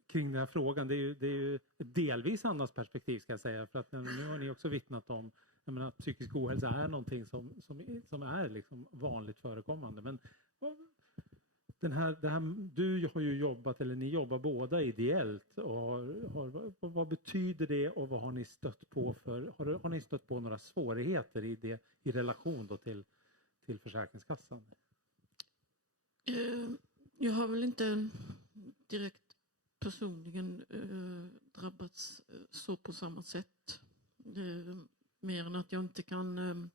kring den här frågan, det är ju delvis annat perspektiv ska jag säga, för att nu har ni också vittnat om att psykisk ohälsa är någonting som är liksom vanligt förekommande. Men du har ju jobbat, eller ni jobbar båda ideellt, och vad betyder det och vad har ni stött på har ni stött på några svårigheter i relation då till Försäkringskassan? Jag har väl inte direkt personligen drabbats så på samma sätt. Mer än att jag inte kan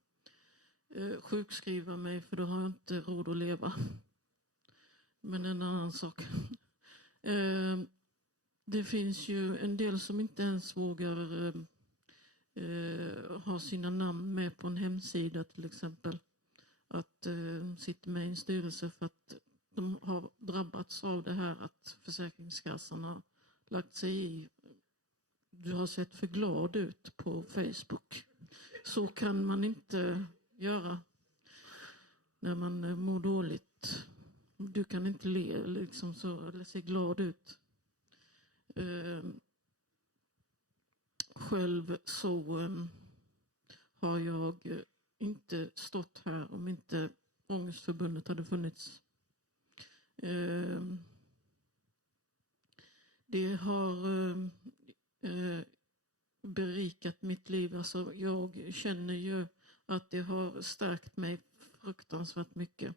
sjukskriva mig, för då har jag inte råd att leva. Men en annan sak. Det finns ju en del som inte ens vågar ha sina namn med på en hemsida till exempel. Att sitta med i en styrelse för att de har drabbats av det här att Försäkringskassan har lagt sig i. Du har sett för glad ut på Facebook. Så kan man inte göra när man mår dåligt. Du kan inte le liksom så, eller se glad ut. Själv så har jag inte stått här om inte Ångestförbundet hade funnits. Det har berikat mitt liv. Alltså, jag känner ju att det har stärkt mig fruktansvärt mycket.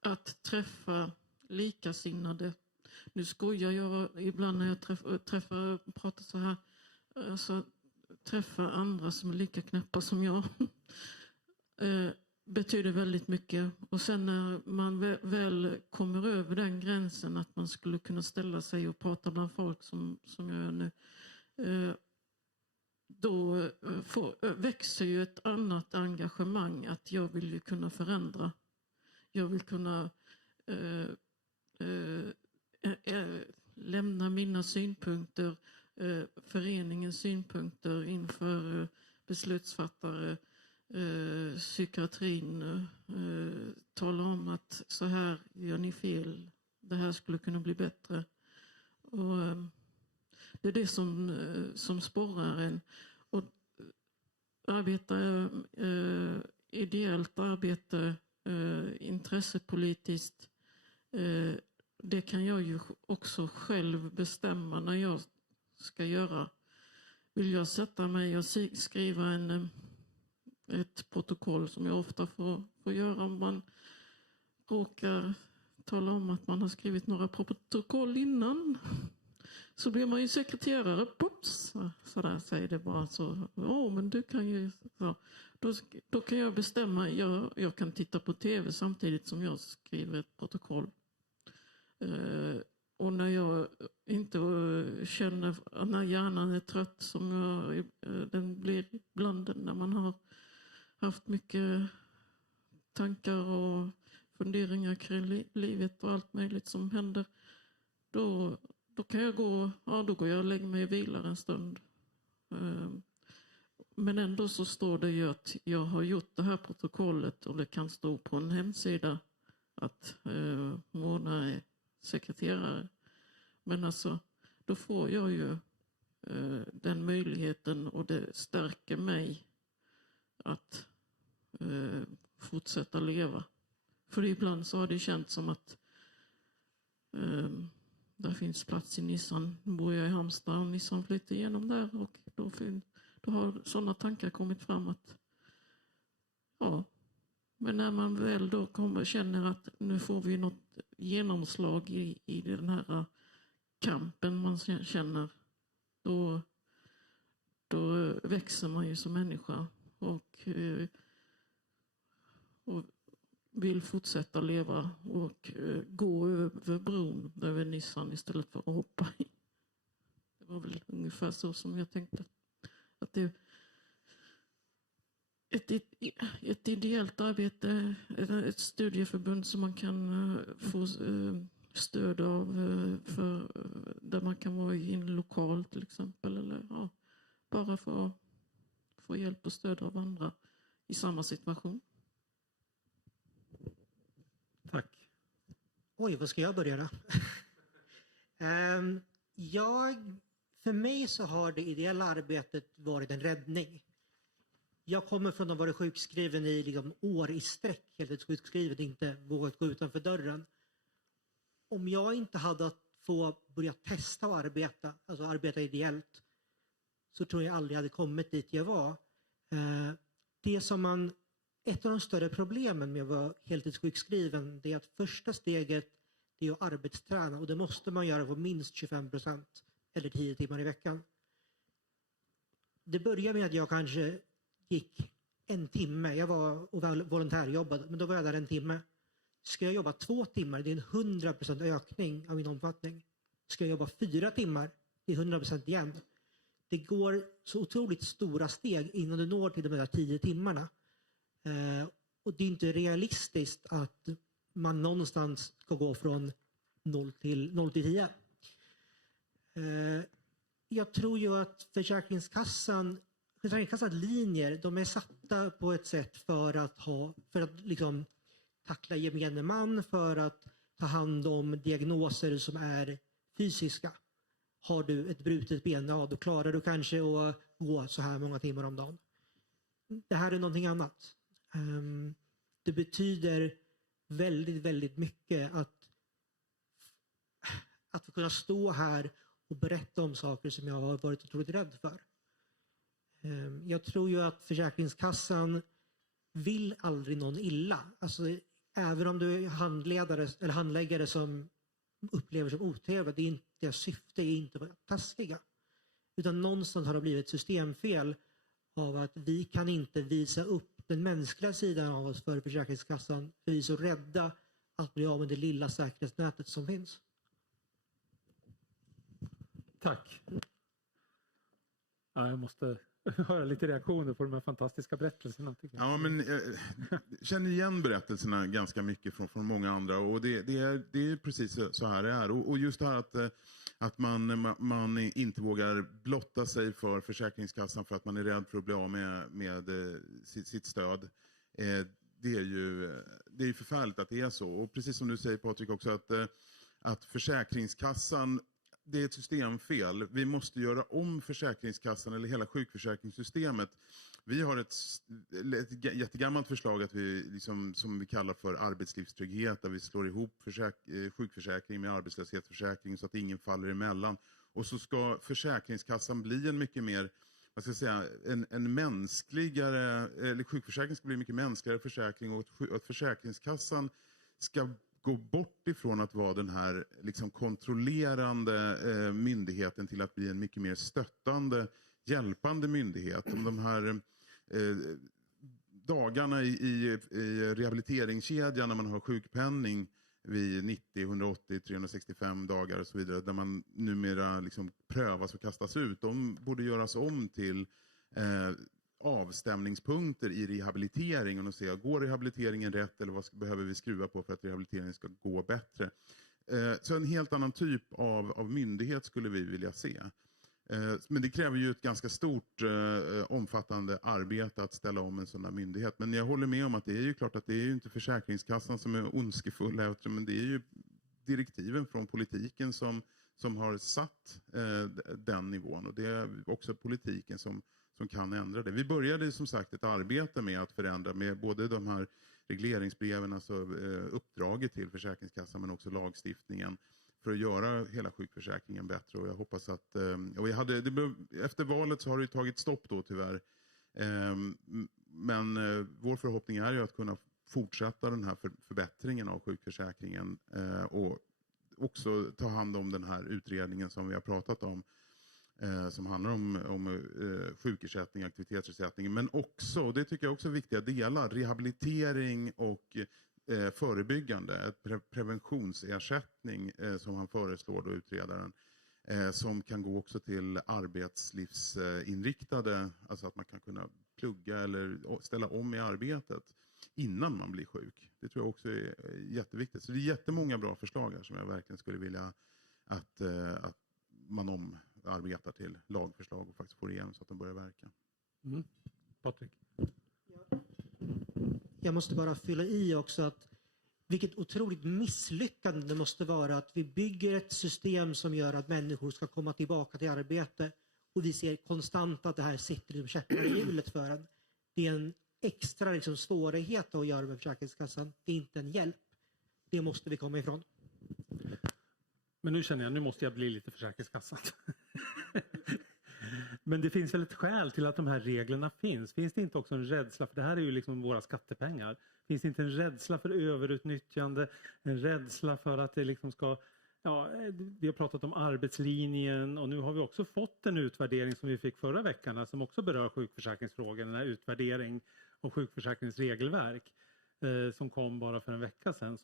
Att träffa likasinnade. Nu skojar jag ibland när jag pratar så här. Alltså, träffa andra som är lika knäppa som jag. Betyder väldigt mycket. Och sen när man väl kommer över den gränsen att man skulle kunna ställa sig och prata bland folk som jag gör nu. Då växer ju ett annat engagemang, att jag vill ju kunna förändra. Jag vill kunna lämna mina synpunkter, föreningens synpunkter inför beslutsfattare, psykiatrin, tala om att så här gör ni fel, det här skulle kunna bli bättre. Och det är det som sporrar en. Och arbeta ideellt arbete, intressepolitiskt, det kan jag ju också själv bestämma när jag ska göra. Vill jag sätta mig och skriva ett protokoll, som jag ofta får göra om man råkar tala om att man har skrivit några protokoll innan, så blir man ju sekreterare. Pups, så där säger det bara så. Men du kan ju så. Då kan jag bestämma. Jag kan titta på tv samtidigt som jag skriver ett protokoll. Och när jag inte känner, när hjärnan är trött, som den blir ibland när man har haft mycket tankar och funderingar kring livet och allt möjligt som händer, då kan jag då går jag och lägger mig och vilar en stund. Men ändå så står det ju att jag har gjort det här protokollet, och det kan stå på en hemsida att Mona är sekreterare. Men alltså, då får jag ju den möjligheten, och det stärker mig att fortsätta leva. För ibland så har det känts som att där finns plats i Nissan. Nu bor jag i Halmstad och Nissan flyttar igenom där och då har sådana tankar kommit fram att ja, men när man väl då känner att nu får vi något genomslag i den här kampen man känner, då växer man ju som människa och vill fortsätta leva och gå över bron över Nissan istället för att hoppa i. Det var väl ungefär så som jag tänkte. Att det ett ideellt arbete, ett studieförbund som man kan få stöd av för, där man kan vara i en lokal till exempel, eller ja, bara för att få hjälp och stöd av andra i samma situation. Tack. Oj, vad ska jag börja då? För mig så har det ideella arbetet varit en räddning. Jag kommer från att vara sjukskriven i liksom år i sträck, helt sjukskriven, inte vågat gå utanför dörren. Om jag inte hade få börja testa att arbeta, alltså arbeta ideellt, så tror jag aldrig hade kommit dit jag var. Ett av de större problemen med att vara heltidssjukskriven, det är att första steget är att arbetsträna, och det måste man göra på minst 25% eller 10 timmar i veckan. Det började med att jag kanske gick en timme. Jag var och volontärjobbade, men då var jag där en timme. Ska jag jobba 2 timmar, det är en 100% ökning av min omfattning. Ska jag jobba 4 timmar, det är 100% igen. Det går så otroligt stora steg innan du når till de där 10 timmarna. Och det är inte realistiskt att man någonstans ska gå från 0 till 10. Jag tror ju att Försäkringskassans linjer, de är satta på ett sätt för att liksom tackla gemene man, för att ta hand om diagnoser som är fysiska. Har du ett brutet ben, ja, då klarar du kanske att gå så här många timmar om dagen. Det här är någonting annat. Det betyder väldigt, väldigt mycket att få kunna stå här och berätta om saker som jag har varit otroligt rädd för. Jag tror ju att Försäkringskassan vill aldrig någon illa. Alltså, även om du är handläggare som upplever som otrevligt, det är inte deras syfte är inte att vara taskiga. Utan någonstans har det blivit ett systemfel av att vi kan inte visa upp den mänskliga sidan av oss för Försäkringskassan, för vi är så rädda att bli av med det lilla säkerhetsnätet som finns. Tack. Ja, jag måste höra lite reaktioner på de här fantastiska berättelserna. Tycker jag. Ja, men jag känner igen berättelserna ganska mycket från många andra, och det är precis så här det är. Och just det här att man inte vågar blotta sig för Försäkringskassan för att man är rädd för att bli av med sitt stöd. Det är ju förfärligt att det är så. Och precis som du säger, Patrik, också att Försäkringskassan, det är ett systemfel. Vi måste göra om Försäkringskassan eller hela sjukförsäkringssystemet. Vi har ett jättegammalt förslag att som vi kallar för arbetslivstrygghet, där vi slår ihop sjukförsäkring med arbetslöshetsförsäkring så att ingen faller emellan. Och så ska Försäkringskassan bli en mycket mer, vad ska jag säga, en mänskligare, eller sjukförsäkring ska bli en mycket mänskligare försäkring, och att Försäkringskassan ska gå bort ifrån att vara den här liksom kontrollerande myndigheten till att bli en mycket mer stöttande, hjälpande myndighet. Om de här dagarna i rehabiliteringskedjan när man har sjukpenning vid 90, 180, 365 dagar och så vidare, där man numera liksom prövas och kastas ut, de borde göras om till avstämningspunkter i rehabiliteringen och se, går rehabiliteringen rätt eller vad behöver vi skruva på för att rehabiliteringen ska gå bättre. Så en helt annan typ av myndighet skulle vi vilja se. Men det kräver ju ett ganska stort omfattande arbete att ställa om en sån här myndighet. Men jag håller med om att det är ju klart att det är ju inte Försäkringskassan som är ondskefulla, men det är ju direktiven från politiken som har satt den nivån, och det är också politiken som kan ändra det. Vi började som sagt ett arbete med att förändra med både de här regleringsbreven, alltså uppdraget till Försäkringskassan, men också lagstiftningen, för att göra hela sjukförsäkringen bättre. Och jag hoppas att, och efter valet så har det tagit stopp då tyvärr. Men vår förhoppning är ju att kunna fortsätta den här förbättringen av sjukförsäkringen och också ta hand om den här utredningen som vi har pratat om, som handlar om sjukersättning, aktivitetsersättning, men också, och det tycker jag också är viktiga delar, rehabilitering och förebyggande, preventionsersättning som han föreslår då, utredaren, som kan gå också till arbetslivsinriktade, alltså att man kan kunna plugga eller ställa om i arbetet innan man blir sjuk. Det tror jag också är jätteviktigt. Så det är jättemånga bra förslag här som jag verkligen skulle vilja att man omarbetar till lagförslag och faktiskt får igenom så att de börjar verka. Patrik? Jag måste bara fylla i också att vilket otroligt misslyckande det måste vara att vi bygger ett system som gör att människor ska komma tillbaka till arbete och vi ser konstant att det här sitter i käppar i hjulet för en. Det är en extra svårighet att göra med Försäkringskassan. Det är inte en hjälp. Det måste vi komma ifrån. Men nu känner jag, nu måste jag bli lite Försäkringskassan. Men det finns väl ett skäl till att de här reglerna finns. Finns det inte också en rädsla, för det här är ju liksom våra skattepengar. Finns det inte en rädsla för överutnyttjande, en rädsla för att det liksom ska, ja, vi har pratat om arbetslinjen och nu har vi också fått en utvärdering som vi fick förra veckan som också berör sjukförsäkringsfrågan, den här utvärdering av sjukförsäkringsregelverk som kom bara för en vecka sedan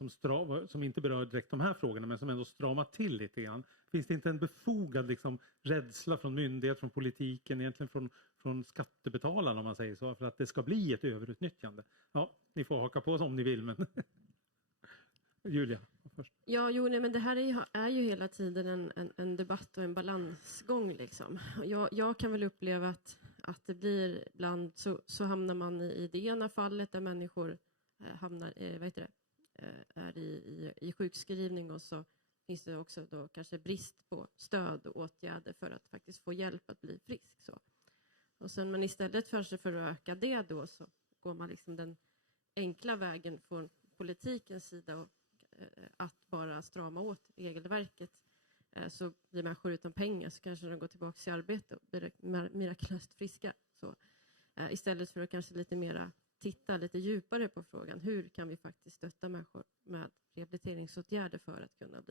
som inte berör direkt de här frågorna men som ändå stramar till lite grann. Finns det inte en befogad liksom, rädsla från myndighet, från politiken, egentligen från skattebetalarna om man säger så, för att det ska bli ett överutnyttjande? Ja, ni får haka på om ni vill, men Julia först. Ja, men det här är ju hela tiden en debatt och en balansgång liksom. Jag kan väl uppleva att det blir ibland så hamnar man i det ena fallet där människor hamnar är i sjukskrivning och så finns det också då kanske brist på stöd och åtgärder för att faktiskt få hjälp att bli frisk. Så. Och sen, men istället för att öka det då så går man liksom den enkla vägen från politikens sida och att bara strama åt regelverket så blir människor utan pengar så kanske de går tillbaka till arbete och blir mirakulöst friska. Så, istället för att kanske lite mera titta lite djupare på frågan. Hur kan vi faktiskt stötta människor med rehabiliteringsåtgärder för att kunna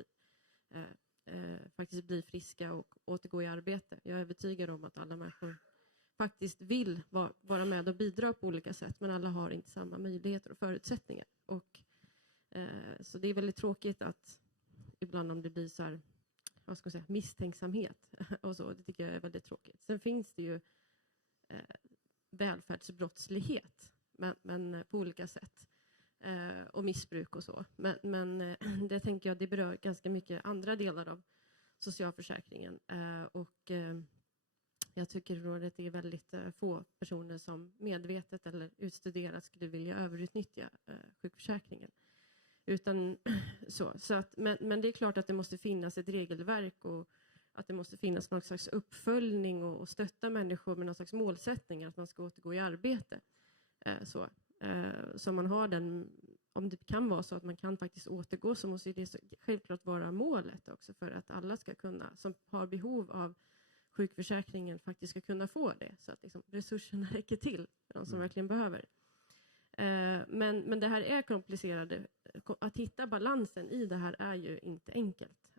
faktiskt bli friska och återgå i arbete. Jag är övertygad om att alla människor faktiskt vill vara med och bidra på olika sätt. Men alla har inte samma möjligheter och förutsättningar. Och, så det är väldigt tråkigt att ibland om det blir så här, vad ska jag säga, misstänksamhet och så. Det tycker jag är väldigt tråkigt. Sen finns det ju välfärdsbrottslighet. Men på olika sätt. Och missbruk och så. Men det tänker jag, det berör ganska mycket andra delar av socialförsäkringen. Och jag tycker att det är väldigt få personer som medvetet eller utstuderat skulle vilja överutnyttja sjukförsäkringen. Utan så att, men det är klart att det måste finnas ett regelverk och att det måste finnas någon slags uppföljning och stötta människor med någon slags målsättning att man ska återgå i arbete. Så man har den, om det kan vara så att man kan faktiskt återgå så måste det självklart vara målet också för att alla ska kunna, som har behov av sjukförsäkringen faktiskt ska kunna få det så att liksom resurserna räcker till för de som verkligen behöver. Men det här är komplicerade. Att hitta balansen i det här är ju inte enkelt.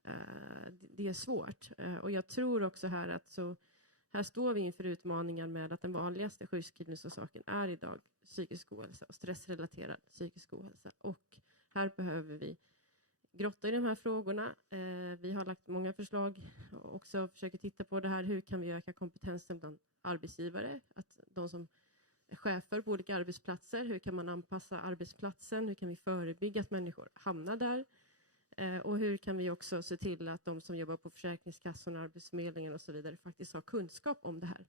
Det är svårt. Och jag tror också här att här står vi inför utmaningar med att den vanligaste sjukskrivningsorsaken är idag psykisk ohälsa och stressrelaterad psykisk ohälsa. Och här behöver vi grotta i de här frågorna. Vi har lagt många förslag och också försöker titta på det här. Hur kan vi öka kompetensen bland arbetsgivare? Att de som är chefer på olika arbetsplatser, hur kan man anpassa arbetsplatsen? Hur kan vi förebygga att människor hamnar där? Och hur kan vi också se till att de som jobbar på Försäkringskassan, Arbetsförmedlingen och så vidare faktiskt har kunskap om det här.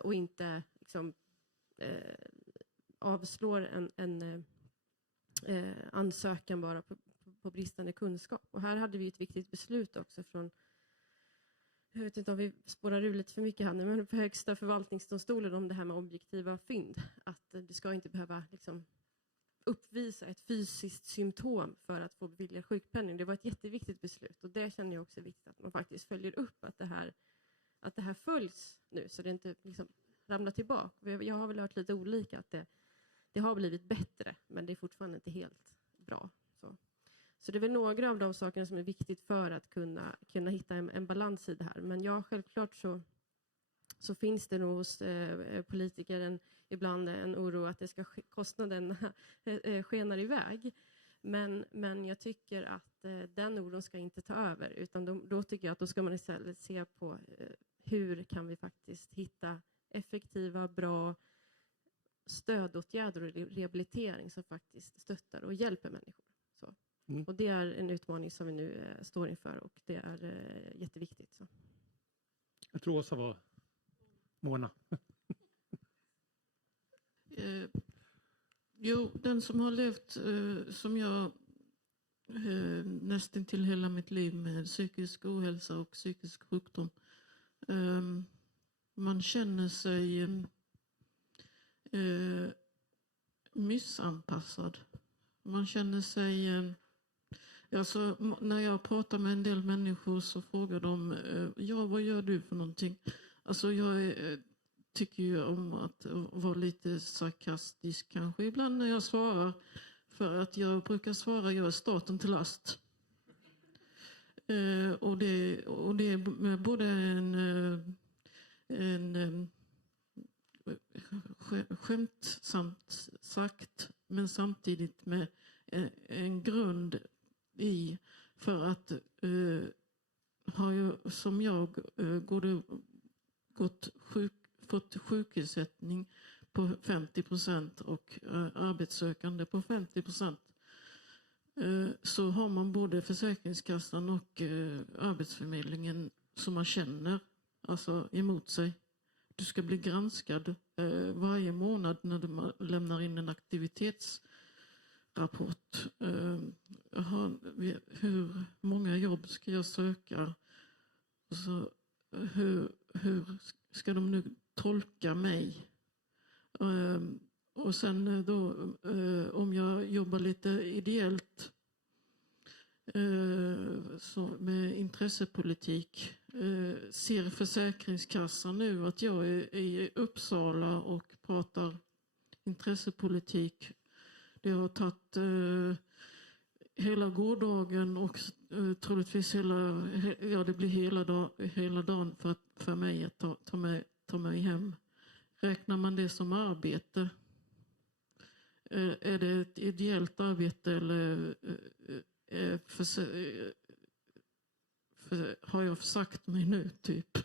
Och inte liksom, avslår en ansökan bara på bristande kunskap. Och här hade vi ett viktigt beslut också från, jag vet inte om vi spårar ur lite för mycket här nu, men på Högsta förvaltningsdomstolen om det här med objektiva fynd. Att det ska inte behöva liksom uppvisa ett fysiskt symptom för att få bevilja sjukpenning. Det var ett jätteviktigt beslut och det känner jag också är viktigt att man faktiskt följer upp att det här följs nu så det inte liksom ramlar tillbaka. Jag har väl hört lite olika att det har blivit bättre men det är fortfarande inte helt bra. Så det är väl några av de sakerna som är viktigt för att kunna hitta en balans i det här. Men ja, självklart så finns det nog hos politiker ibland en oro att det ska kostnaden skenar iväg. Men jag tycker att den oron ska inte ta över. Utan då tycker jag att då ska man istället se på hur kan vi faktiskt hitta effektiva, bra stödåtgärder och rehabilitering som faktiskt stöttar och hjälper människor. Så. Och det är en utmaning som vi nu står inför och det är jätteviktigt. Så. Jag tror Åsa var Mona. Jo, den som har levt som jag nästan till hela mitt liv med psykisk ohälsa och psykisk sjukdom. Man känner sig missanpassad. Man känner sig... Alltså, när jag pratar med en del människor så frågar de, ja, vad gör du för någonting? Alltså jag tycker ju om att vara lite sarkastisk kanske ibland när jag svarar. För att jag brukar svara, jag är staten till last. Och det är både en skämtsamt sagt men samtidigt med en grund i för att har jag som jag fått sjukersättning på 50% och arbetssökande på 50%. Så har man både Försäkringskassan och Arbetsförmedlingen som man känner alltså emot sig. Du ska bli granskad varje månad när du lämnar in en aktivitetsrapport. Hur många jobb ska jag söka? Så, hur ska de nu tolka mig? Och sen då om jag jobbar lite ideellt så med intressepolitik ser Försäkringskassan nu att jag är i Uppsala och pratar intressepolitik. Det har tagit hela gårdagen och troligtvis det blir hela dagen för mig att ta mig hem. Räknar man det som arbete? Är det ett ideellt arbete eller har jag sagt mig nu typ?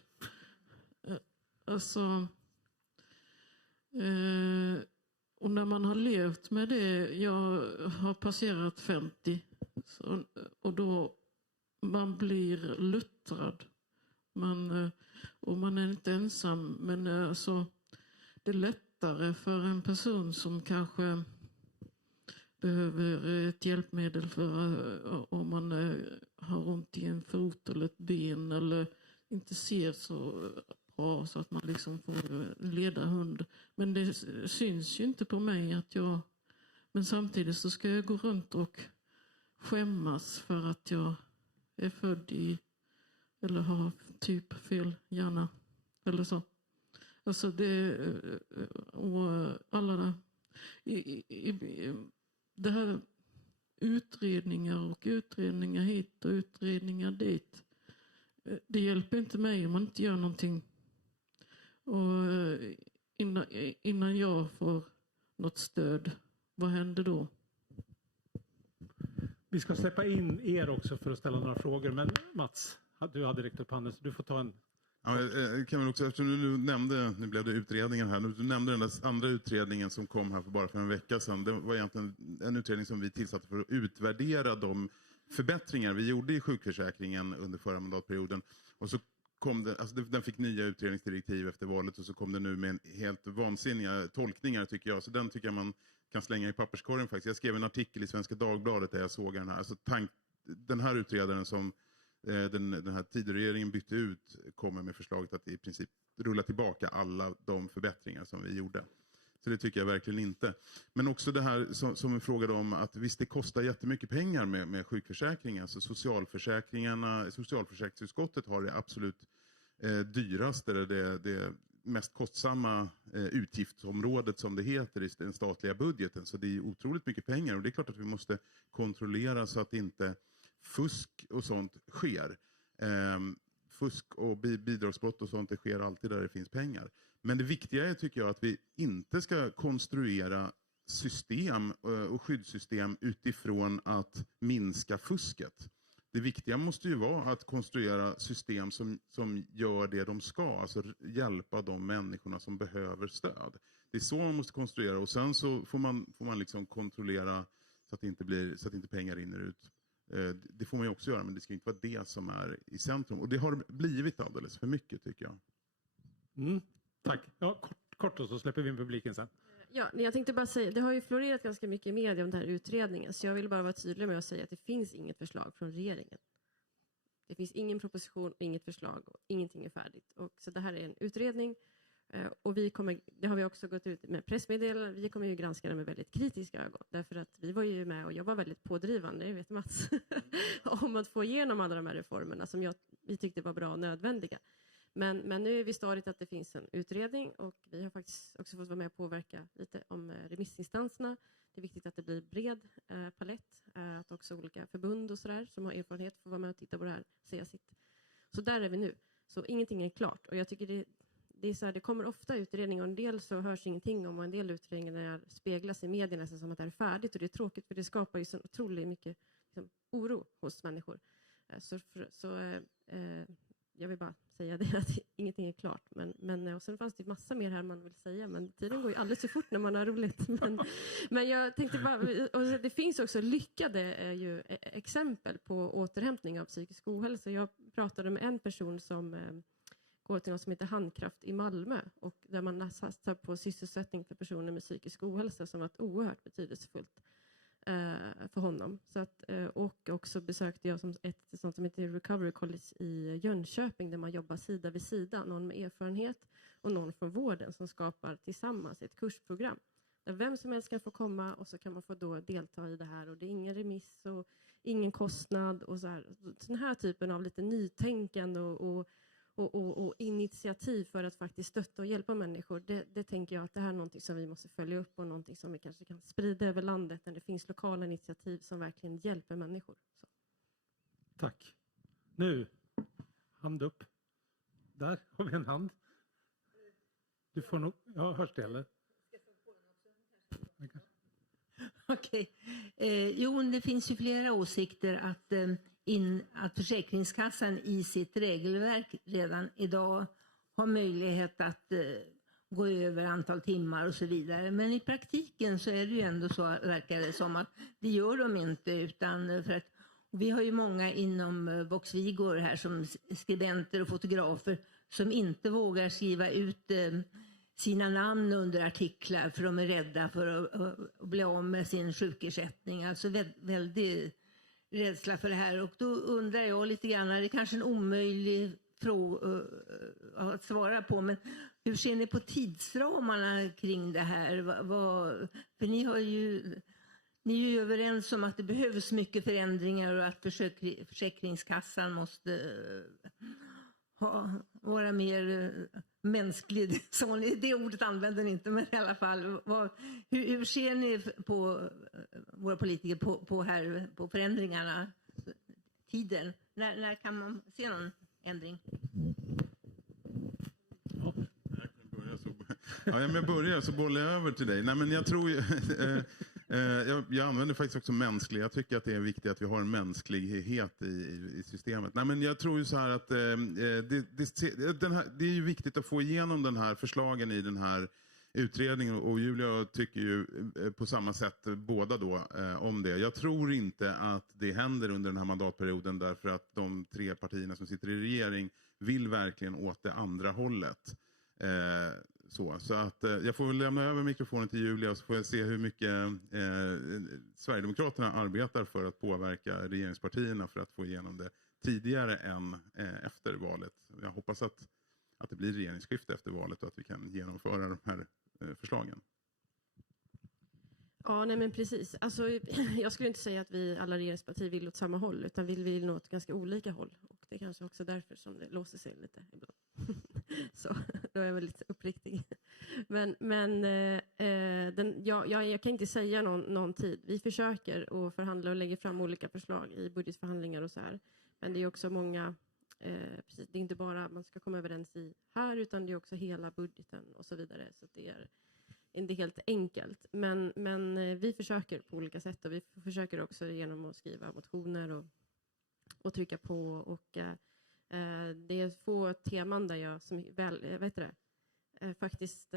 Alltså och när man har levt med det, jag har passerat 50 och då man blir luttrad. Och man är inte ensam, men alltså det är lättare för en person som kanske behöver ett hjälpmedel för om man har ont i en fot eller ett ben eller inte ser så bra så att man liksom får leda hund. Men det syns ju inte på mig att men samtidigt så ska jag gå runt och skämmas för att jag är född i eller har typ fel hjärna eller så. Alltså det och alla det här utredningar hit och utredningar dit. Det hjälper inte mig om man inte gör någonting. Och innan jag får något stöd, vad händer då? Vi ska släppa in er också för att ställa några frågor. Men Mats, du hade räckt upp handen så du får ta en. Ja, jag kan väl också, eftersom du nämnde, nu blev det utredningen här, du nämnde den där andra utredningen som kom här för en vecka sedan. Det var egentligen en utredning som vi tillsatte för att utvärdera de förbättringar vi gjorde i sjukförsäkringen under förra mandatperioden. Och så kom det, alltså den fick nya utredningsdirektiv efter valet och så kom det nu med en helt vansinniga tolkningar tycker jag. Så den tycker jag man kan slänga i papperskorgen faktiskt. Jag skrev en artikel i Svenska Dagbladet där jag såg den här. Alltså den här utredaren som den här tidigregeringen bytte ut kommer med förslaget att i princip rulla tillbaka alla de förbättringar som vi gjorde. Så det tycker jag verkligen inte. Men också det här som vi frågade om, att visst det kostar jättemycket pengar med sjukförsäkringen. Så socialförsäkringsutskottet har det absolut dyraste, det mest kostsamma utgiftsområdet som det heter i den statliga budgeten. Så det är otroligt mycket pengar, och det är klart att vi måste kontrollera så att inte fusk och sånt sker. Fusk och bidragsbrott och sånt, det sker alltid där det finns pengar. Men det viktiga är, tycker jag, att vi inte ska konstruera system och skyddssystem utifrån att minska fusket. Det viktiga måste ju vara att konstruera system som gör det de ska, alltså hjälpa de människorna som behöver stöd. Det är så man måste konstruera, och sen så får man liksom kontrollera så att inte pengar rinner ut. Det får man ju också göra, men det ska inte vara det som är i centrum. Och det har blivit alldeles för mycket, tycker jag. Tack. Ja, kort och så släpper vi in publiken sen. Ja, jag tänkte bara säga, det har ju florerat ganska mycket i media om den här utredningen, så jag vill bara vara tydlig med att säga att det finns inget förslag från regeringen. Det finns ingen proposition, inget förslag, och ingenting är färdigt. Och så det här är en utredning, och det har vi också gått ut med pressmeddelanden, vi kommer ju granska den med väldigt kritiska ögon, därför att vi var ju med och jag var väldigt pådrivande, jag vet Mats, om att få igenom alla de här reformerna som vi tyckte var bra och nödvändiga. Men nu är vi stadiet att det finns en utredning, och vi har faktiskt också fått vara med och påverka lite om remissinstanserna. Det är viktigt att det blir bred palett, att också olika förbund och sådär som har erfarenhet får vara med och titta på det här, säga sitt. Så där är vi nu. Så ingenting är klart, och jag tycker det är så här, det kommer ofta utredningar, och en del så hörs ingenting om, och en del utredningar speglas i medierna som att det är färdigt, och det är tråkigt för det skapar ju så otroligt mycket liksom, oro hos människor. Jag vill bara säga det, att ingenting är klart. Men och sen fanns det massa mer här man vill säga. Men tiden går ju alldeles för fort när man har roligt. Men jag tänkte bara, och det finns också lyckade exempel på återhämtning av psykisk ohälsa. Jag pratade med en person som går till något som heter Handkraft i Malmö. Och där man satsar på sysselsättning för personer med psykisk ohälsa som varit oerhört betydelsefullt för honom. Så att, och också besökte jag ett sånt som heter Recovery College i Jönköping, där man jobbar sida vid sida, någon med erfarenhet och någon från vården, som skapar tillsammans ett kursprogram där vem som helst kan få komma, och så kan man få då delta i det här, och det är ingen remiss och ingen kostnad och så här. Den här typen av lite nytänkande och initiativ för att faktiskt stötta och hjälpa människor, det tänker jag att det här är någonting som vi måste följa upp, och någonting som vi kanske kan sprida över landet, där det finns lokala initiativ som verkligen hjälper människor. Så. Tack. Nu, hand upp. Där har vi en hand. Du får nog, ja, hörs det eller? Okej. Jo, det finns ju flera åsikter att Försäkringskassan i sitt regelverk redan idag har möjlighet att gå över antal timmar och så vidare. Men i praktiken så är det ju ändå så, verkar det som, att det gör de inte, utan för att vi har ju många inom Vox Vigor här som skribenter och fotografer som inte vågar skriva ut sina namn under artiklar för de är rädda för att bli av med sin sjukersättning. Alltså väldigt rädsla för det här. Och då undrar jag lite grann, det är kanske en omöjlig fråga att svara på, men hur ser ni på tidsramarna kring det här? För ni är ju överens om att det behövs mycket förändringar och att Försäkringskassan måste vara mer mänsklig. Så det ordet använder ni inte, men i alla fall. Hur ser ni på våra politiker på förändringarna? Tiden? När kan man se någon ändring? Ja, jag börjar så bollar jag över till dig. Nej, men jag tror jag använder faktiskt också mänsklig. Jag tycker att det är viktigt att vi har en mänsklighet i systemet. Nej, men jag tror ju så här att det är ju viktigt att få igenom den här förslagen i den här utredningen, och Julia tycker ju på samma sätt båda då om det. Jag tror inte att det händer under den här mandatperioden, därför att de tre partierna som sitter i regering vill verkligen åt det andra hållet. Så att jag får väl lämna över mikrofonen till Julia, och så får jag se hur mycket Sverigedemokraterna arbetar för att påverka regeringspartierna för att få igenom det tidigare än efter valet. Jag hoppas att det blir regeringsskifte efter valet och att vi kan genomföra de här förslagen. Ja, nej men precis. Alltså, jag skulle inte säga att vi alla regeringspartier vill åt samma håll, utan vi vill nå åt ganska olika håll. Och det är kanske också därför som det låser sig lite ibland. Så då är jag väl lite uppriktig. Jag kan inte säga någon tid. Vi försöker att förhandla och lägga fram olika förslag i budgetförhandlingar och så här. Men det är också många, precis, det är inte bara man ska komma överens i här, utan det är också hela budgeten och så vidare. Så det är inte helt enkelt. Men vi försöker på olika sätt, och vi försöker också genom att skriva motioner och trycka på. Och det är få teman där jag som faktiskt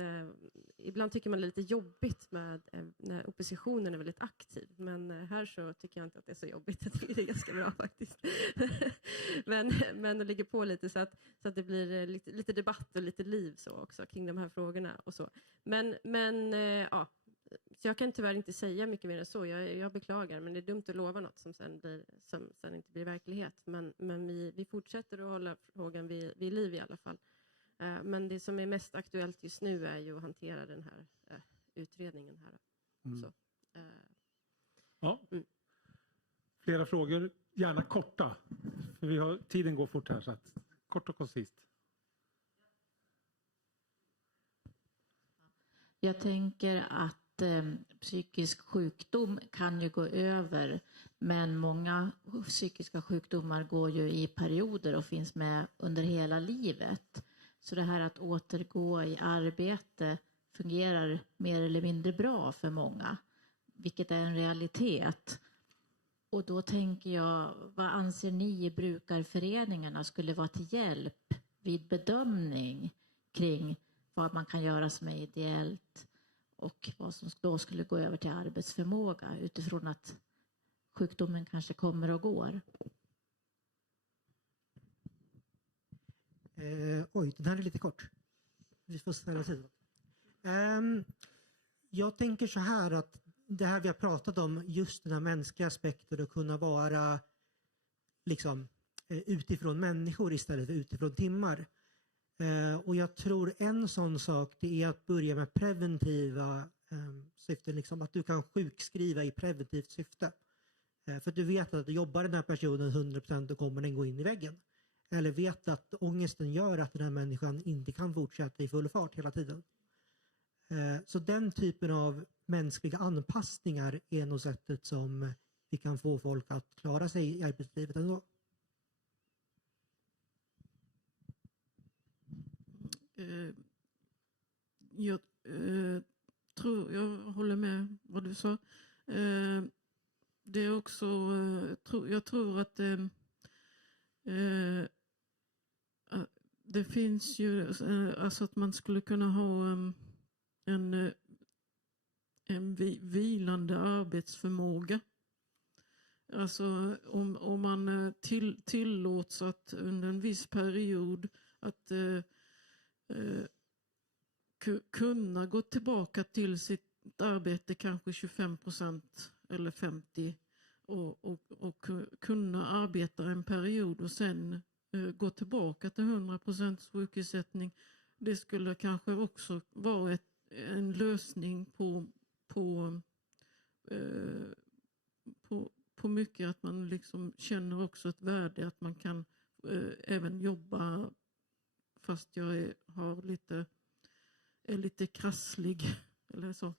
ibland tycker man det är lite jobbigt med när oppositionen är väldigt aktiv, men här så tycker jag inte att det är så jobbigt. Jag tycker det är ganska bra faktiskt. men det ligger på lite så att det blir lite debatt och lite liv så också kring de här frågorna och så. Men ja, så jag kan tyvärr inte säga mycket mer än så. Jag beklagar, men det är dumt att lova något som sen inte blir verklighet. Men vi fortsätter att hålla frågan vid liv i alla fall. Men det som är mest aktuellt just nu är ju att hantera den här utredningen här. Så, ja. Flera frågor, gärna korta. För tiden går fort här, så att kort och koncist. Jag tänker att psykisk sjukdom kan ju gå över, men många psykiska sjukdomar går ju i perioder och finns med under hela livet. Så det här att återgå i arbete fungerar mer eller mindre bra för många, vilket är en realitet. Och då tänker jag, vad anser ni i brukarföreningarna skulle vara till hjälp vid bedömning kring vad man kan göra som är ideellt och vad som då skulle gå över till arbetsförmåga utifrån att sjukdomen kanske kommer och går? Den här är lite kort. Vi får ställa tid. Jag tänker så här att det här vi har pratat om, just den här mänskliga aspekten och kunna vara liksom utifrån människor istället för utifrån timmar. Och jag tror en sån sak, det är att börja med preventiva syften, liksom att du kan sjukskriva i preventivt syfte. För du vet att jobbar den här personen 100% då kommer den gå in i väggen. Eller vet att ångesten gör att den här människan inte kan fortsätta i full fart hela tiden. Så den typen av mänskliga anpassningar är nog sättet som vi kan få folk att klara sig i arbetslivet ändå. Jag håller med vad du sa. Det är också, jag tror att det finns ju, alltså att man skulle kunna ha en vilande arbetsförmåga. Alltså om man tillåts att under en viss period att kunna gå tillbaka till sitt arbete kanske 25% eller 50% och kunna arbeta en period och sen gå tillbaka till 100% sjukersättning. Det skulle kanske också vara en lösning på mycket, att man liksom känner också ett värde, att man kan även jobba fast jag är lite krasslig eller så.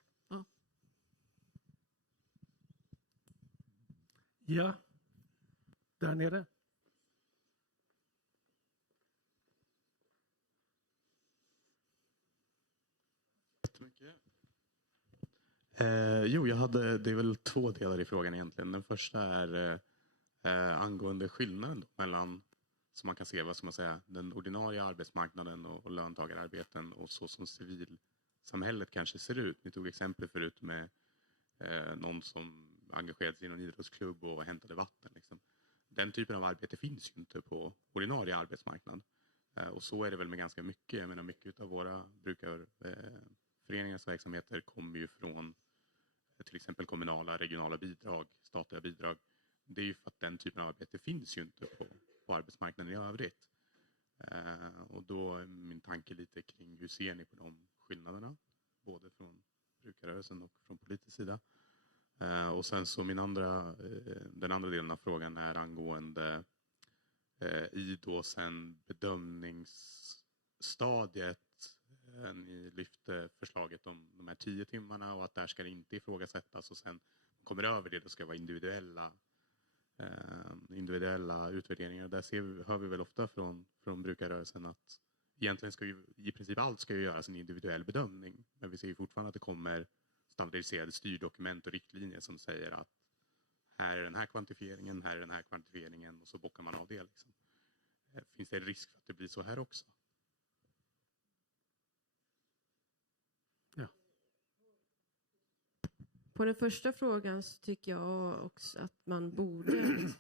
Ja, där nere. Det är väl två delar i frågan egentligen. Den första är angående skillnaden mellan, som man kan se, vad ska man säga, den ordinarie arbetsmarknaden och löntagararbeten och så som civilsamhället kanske ser ut. Ni tog exempel förut med någon som engagerade sig i någon idrottsklubb och hämtade vatten. Liksom. Den typen av arbete finns ju inte på ordinarie arbetsmarknad. Och så är det väl med ganska mycket. Jag menar, mycket av våra brukarföreningars verksamheter kommer ju från till exempel kommunala, regionala bidrag, statliga bidrag. Det är ju för att den typen av arbete finns ju inte på arbetsmarknaden i övrigt. Och då är min tanke lite kring hur ser ni på de skillnaderna? Både från brukarrörelsen och från politisk sida. Och sen så den andra delen av frågan är angående i då sen bedömningsstadiet. Ni lyfte förslaget om de här 10 timmarna och att där ska det inte ifrågasättas, och sen kommer över det, då ska det vara individuella utvärderingar. Där hör vi väl ofta från brukarrörelsen att egentligen ska ju i princip allt ska ju göras en individuell bedömning, men vi ser ju fortfarande att det kommer standardiserade styrdokument och riktlinjer som säger att här är den här kvantifieringen, här är den här kvantifieringen, och så bockar man av det. Liksom. Finns det risk för att det blir så här också? Ja. På den första frågan så tycker jag också att man borde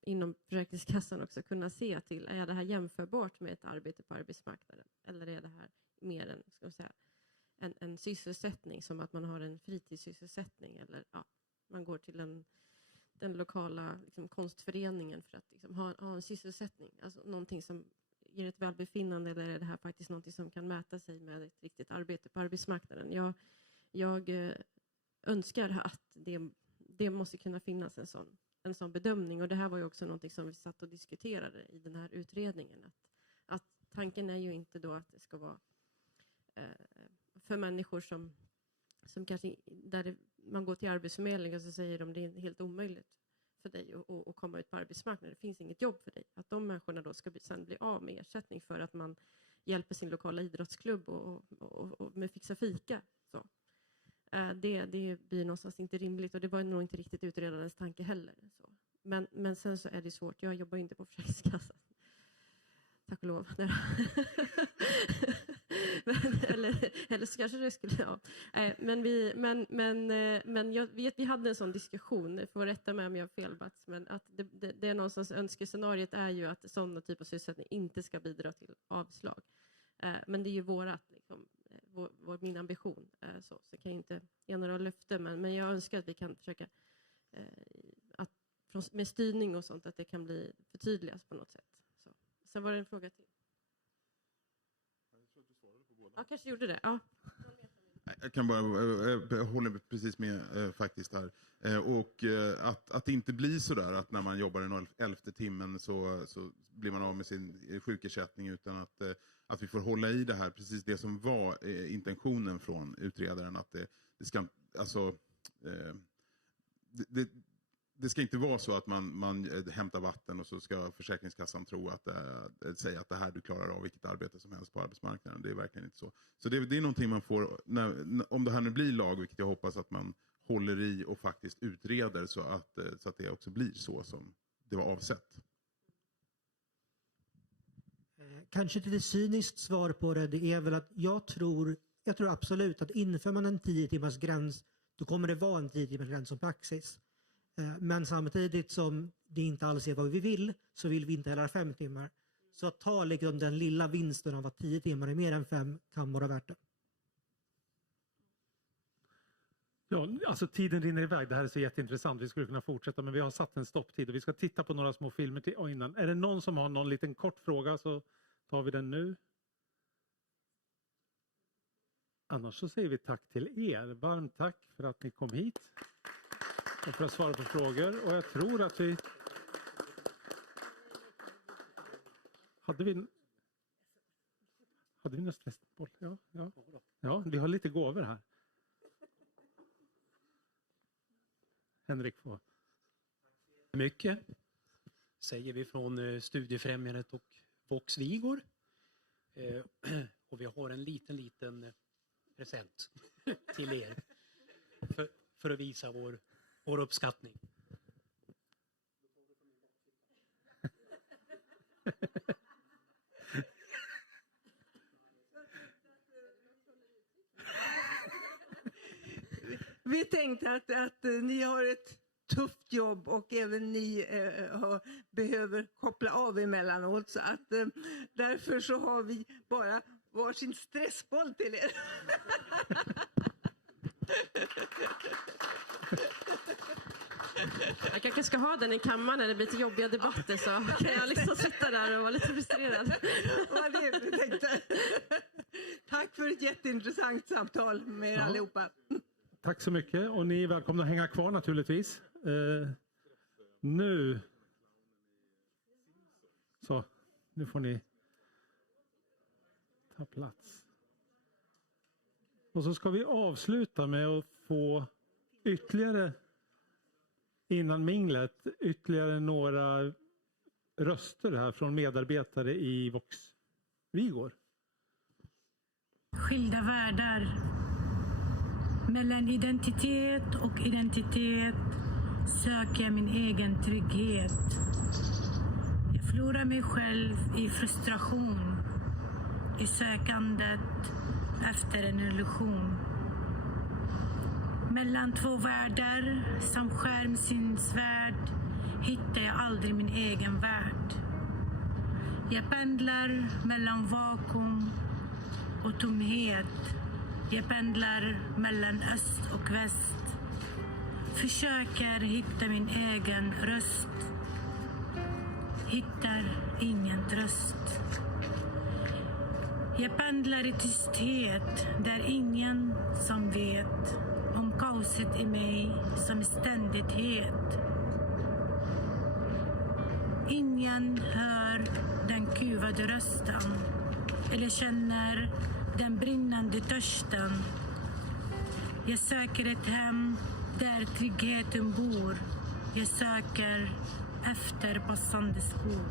inom Försäkringskassan också kunna se till, är det här jämförbart med ett arbete på arbetsmarknaden? Eller är det här mer en, ska man säga, en sysselsättning, som att man har en fritidssysselsättning, eller man går till den lokala liksom, konstföreningen för att liksom, ha en sysselsättning. Alltså någonting som ger ett välbefinnande, eller är det här faktiskt någonting som kan mäta sig med ett riktigt arbete på arbetsmarknaden? Jag önskar att det måste kunna finnas en sån bedömning, och det här var ju också någonting som vi satt och diskuterade i den här utredningen, att tanken är ju inte då att det ska vara för människor som kanske, man går till Arbetsförmedlingen och så säger de det är helt omöjligt för dig att komma ut på arbetsmarknaden, det finns inget jobb för dig, att de människorna då ska sen bli av med ersättning för att man hjälper sin lokala idrottsklubb och med fixa fika. Så. Det blir någonstans inte rimligt, och det var nog inte riktigt utredarens tanke heller. Så. Men sen så är det svårt, jag jobbar inte på Försäkringskassan. Tack och lov. eller så kanske det skulle... Men jag vet, vi hade en sån diskussion, för att rätta mig om jag har fel, men att det är någonstans önskescenariet är ju att sådana typer av sysselsättning inte ska bidra till avslag. Men det är ju min ambition. Så kan jag inte ge några löften, men jag önskar att vi kan försöka med styrning och sånt, att det kan bli förtydligas på något sätt. Så. Sen var det en fråga till. Ja, kanske gjorde det. Ja. Jag kan bara hålla precis med faktiskt här. Och att det inte blir så där att när man jobbar den 11:e timmen så blir man av med sin sjukersättning, utan att vi får hålla i det här, precis det som var intentionen från utredaren, att det ska, alltså det ska inte vara så att man hämtar vatten och så ska Försäkringskassan tro säga att det här du klarar av vilket arbete som helst på arbetsmarknaden. Det är verkligen inte så. Så det är någonting man får, om det här nu blir lag, vilket jag hoppas att man håller i och faktiskt utreder så att det också blir så som det var avsett. Kanske ett lite cyniskt svar på det är väl att jag tror absolut att inför man en 10 timmars gräns, då kommer det vara en 10 timmars gräns som praxis. Men samtidigt som det inte alls är vad vi vill, så vill vi inte heller 5 timmar. Så att ta liksom den lilla vinsten av att 10 timmar är mer än 5 kan vara värt det. Ja, alltså tiden rinner iväg. Det här är så jätteintressant. Vi skulle kunna fortsätta, men vi har satt en stopptid och vi ska titta på några små filmer innan. Är det någon som har någon liten kort fråga, så tar vi den nu. Annars så säger vi tack till er. Varmt tack för att ni kom hit och för att svara på frågor. Och jag tror att vi... Hade vi en östvästboll? Ja, vi har lite gåvor här. Henrik får. Mycket säger vi från Studiefrämjandet och Vox Vigor. Och vi har en liten present till er för att visa vår uppskattning. Vi tänkte att ni har ett tufft jobb och även ni behöver koppla av emellanåt, så att därför så har vi bara varsin stressboll till er. Jag kanske ska ha den i kammaren när det blir lite jobbiga debatter, så kan jag liksom sitta där och vara lite frustrerad. Vad det du tänkte. Tack för ett jätteintressant samtal med er allihopa. Tack så mycket och ni är välkomna att hänga kvar naturligtvis. Nu får ni ta plats. Och så ska vi avsluta med att få ytterligare innan minglet ytterligare några röster här från medarbetare i Vox Vigor. Skilda världar. Mellan identitet och identitet söker jag min egen trygghet. Jag förlorar mig själv i frustration, i sökandet efter en illusion. Mellan två världar som skär med sin svärd hittar jag aldrig min egen värld. Jag pendlar mellan vakuum och tomhet. Jag pendlar mellan öst och väst. Försöker hitta min egen röst. Hittar ingen tröst. Jag pendlar i tysthet där ingen som vet om kaoset i mig som är ständigt het. Ingen hör den kuvade rösten eller känner den brinnande törsten. Jag söker ett hem där tryggheten bor. Jag söker efter passande skor.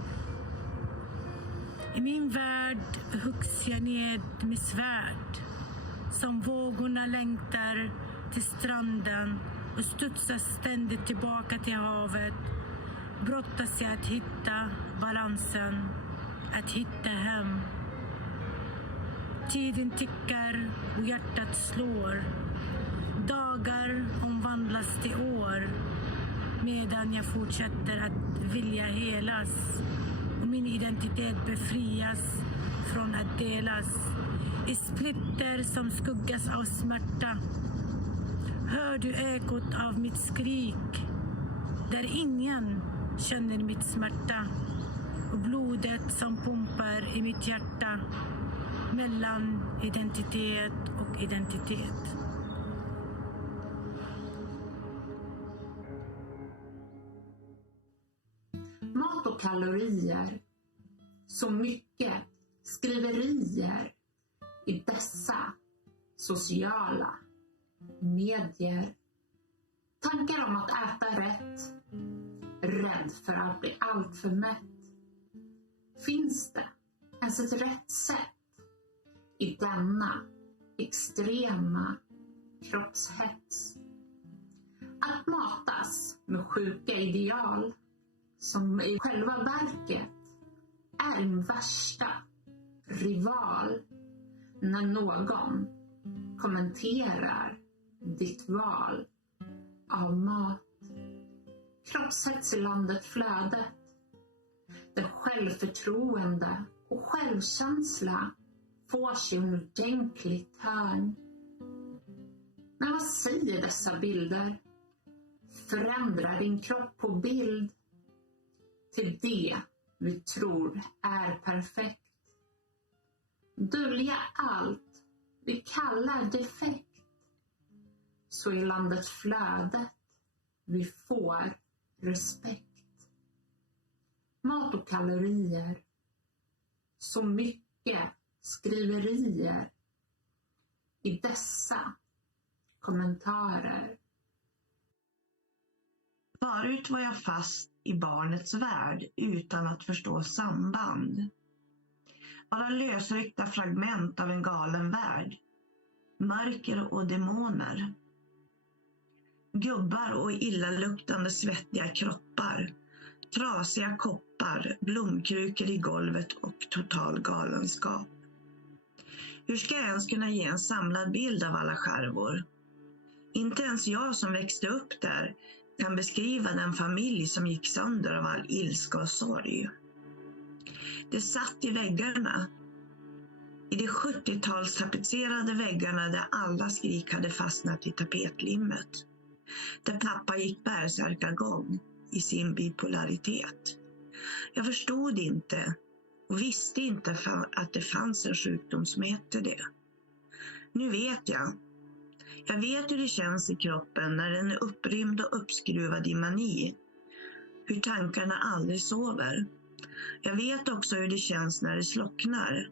I min värld huggs jag ned med svärd. Som vågorna längtar till stranden och studsar ständigt tillbaka till havet. Brottas jag att hitta balansen, att hitta hem. Tiden tickar och hjärtat slår. Dagar omvandlas till år. Medan jag fortsätter att vilja helas. Och min identitet befrias från att delas. I splitter som skuggas av smärta. Hör du ekot av mitt skrik. Där ingen känner mitt smärta. Och blodet som pumpar i mitt hjärta. Mellan identitet och identitet. Mat och kalorier. Så mycket skriverier i dessa sociala medier. Tankar om att äta rätt. Rädd för att bli allt för mätt. Finns det ens ett rätt sätt i denna extrema kroppshets? Att matas med sjuka ideal som i själva verket är en värsta rival när någon kommenterar ditt val av mat. Kroppshets i landet flödet där självförtroende och självkänsla får sig en ordentligt hörn. Men vad säger dessa bilder? Förändrar din kropp på bild till det vi tror är perfekt. Dölja allt vi kallar defekt. Så i landets flödet vi får respekt. Mat och kalorier. Så mycket skriverier i dessa kommentarer. Förut var jag fast i barnets värld utan att förstå samband. Bara lösryckta fragment av en galen värld. Mörker och demoner. Gubbar och illaluktande svettiga kroppar. Trasiga koppar, blomkrukor i golvet och total galenskap. Hur ska jag ens kunna ge en samlad bild av alla skärvor? Inte ens jag som växte upp där kan beskriva den familj som gick sönder av all ilska och sorg. Det satt i väggarna. I de 70-talstapetserade väggarna där alla skrik hade fastnat i tapetlimmet. Där pappa gick bärsärkagång i sin bipolaritet. Jag förstod inte och visste inte att det fanns en sjukdom som hette det. Nu vet jag. Jag vet hur det känns i kroppen när den är upprymd och uppskruvad i mani. Hur tankarna aldrig sover. Jag vet också hur det känns när det slocknar.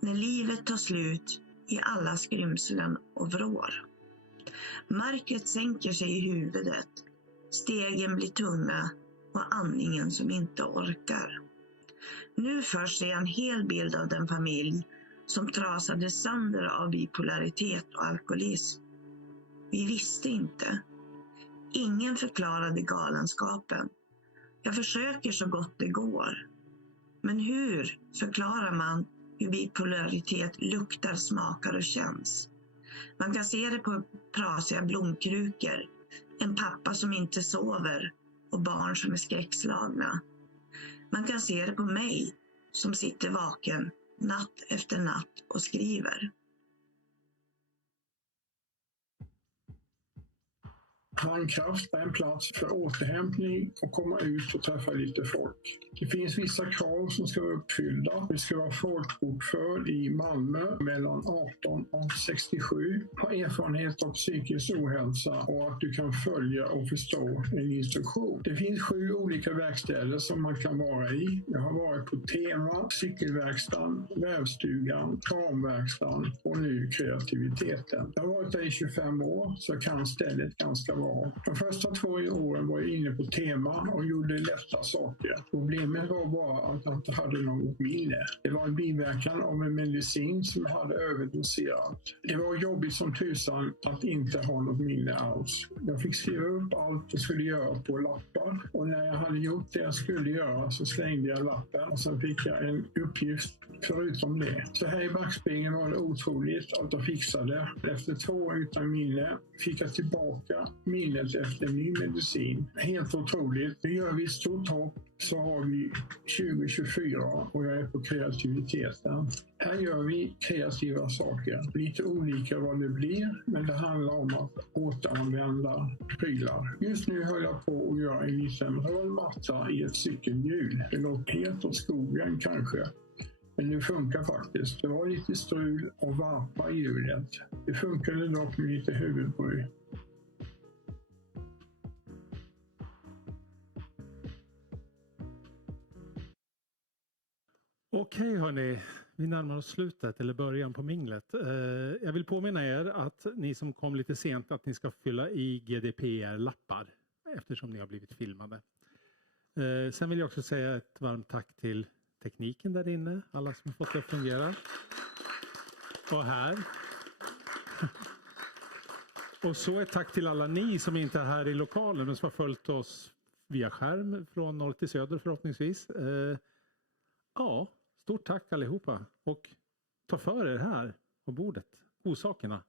När livet tar slut i alla skrymslen och vrår. Mörkret sänker sig i huvudet. Stegen blir tunga och andningen som inte orkar. Nu först ser jag en hel bild av den familj som trasade sönder av bipolaritet och alkoholism. Vi visste inte. Ingen förklarade galenskapen. Jag försöker så gott det går. Men hur förklarar man hur bipolaritet luktar, smakar och känns? Man kan se det på prasiga blomkrukor, en pappa som inte sover och barn som är skräckslagna. Man kan se det på mig som sitter vaken natt efter natt och skriver. Handkraft är en plats för återhämtning och komma ut och träffa lite folk. Det finns vissa krav som ska vara uppfyllda. Du ska vara folkbokförd i Malmö mellan 18 och 67, ha erfarenhet av psykisk ohälsa och att du kan följa och förstå en instruktion. Det finns 7 olika verkstäder som man kan vara i. Jag har varit på Tema, cykelverkstan, vävstugan, kramverkstan och nu kreativiteten. Jag har varit där i 25 år så jag kan stället ganska bra. De första 2 åren var jag inne på Tema och gjorde lätta saker. Problemet var bara att jag inte hade något minne. Det var en biverkan av en medicin som jag hade överdoserat. Det var jobbigt som tusan att inte ha något minne alls. Jag fick skriva upp allt jag skulle göra på lappar och när jag hade gjort det jag skulle göra så slängde jag lappen och sen fick jag en uppgift förutom det. Så här i backspegeln var det otroligt att jag fixade. Efter 2 år utan minne fick jag tillbaka minnet efter ny medicin. Helt otroligt. Nu gör vi ett stort hopp så har vi 2024 och jag är på kreativiteten. Här gör vi kreativa saker. Lite olika vad det blir, men det handlar om att återanvända prylar. Just nu höll jag på att göra en liten rullmatta i ett cykelhjul. Det låter helt åt skogen kanske. Men det funkar faktiskt. Det var lite strul och varpa i hjulet. Det funkade dock med lite huvudbry. Okej hörni, vi närmar oss slutet eller början på minglet. Jag vill påminna er att ni som kom lite sent att ni ska fylla i GDPR-lappar eftersom ni har blivit filmade. Sen vill jag också säga ett varmt tack till tekniken där inne, alla som har fått det att fungera. Och här. Och så ett tack till alla ni som inte är här i lokalen men som har följt oss via skärm från norr till söder förhoppningsvis. Ja, stort tack allihopa och ta för er här på bordet, godsakerna.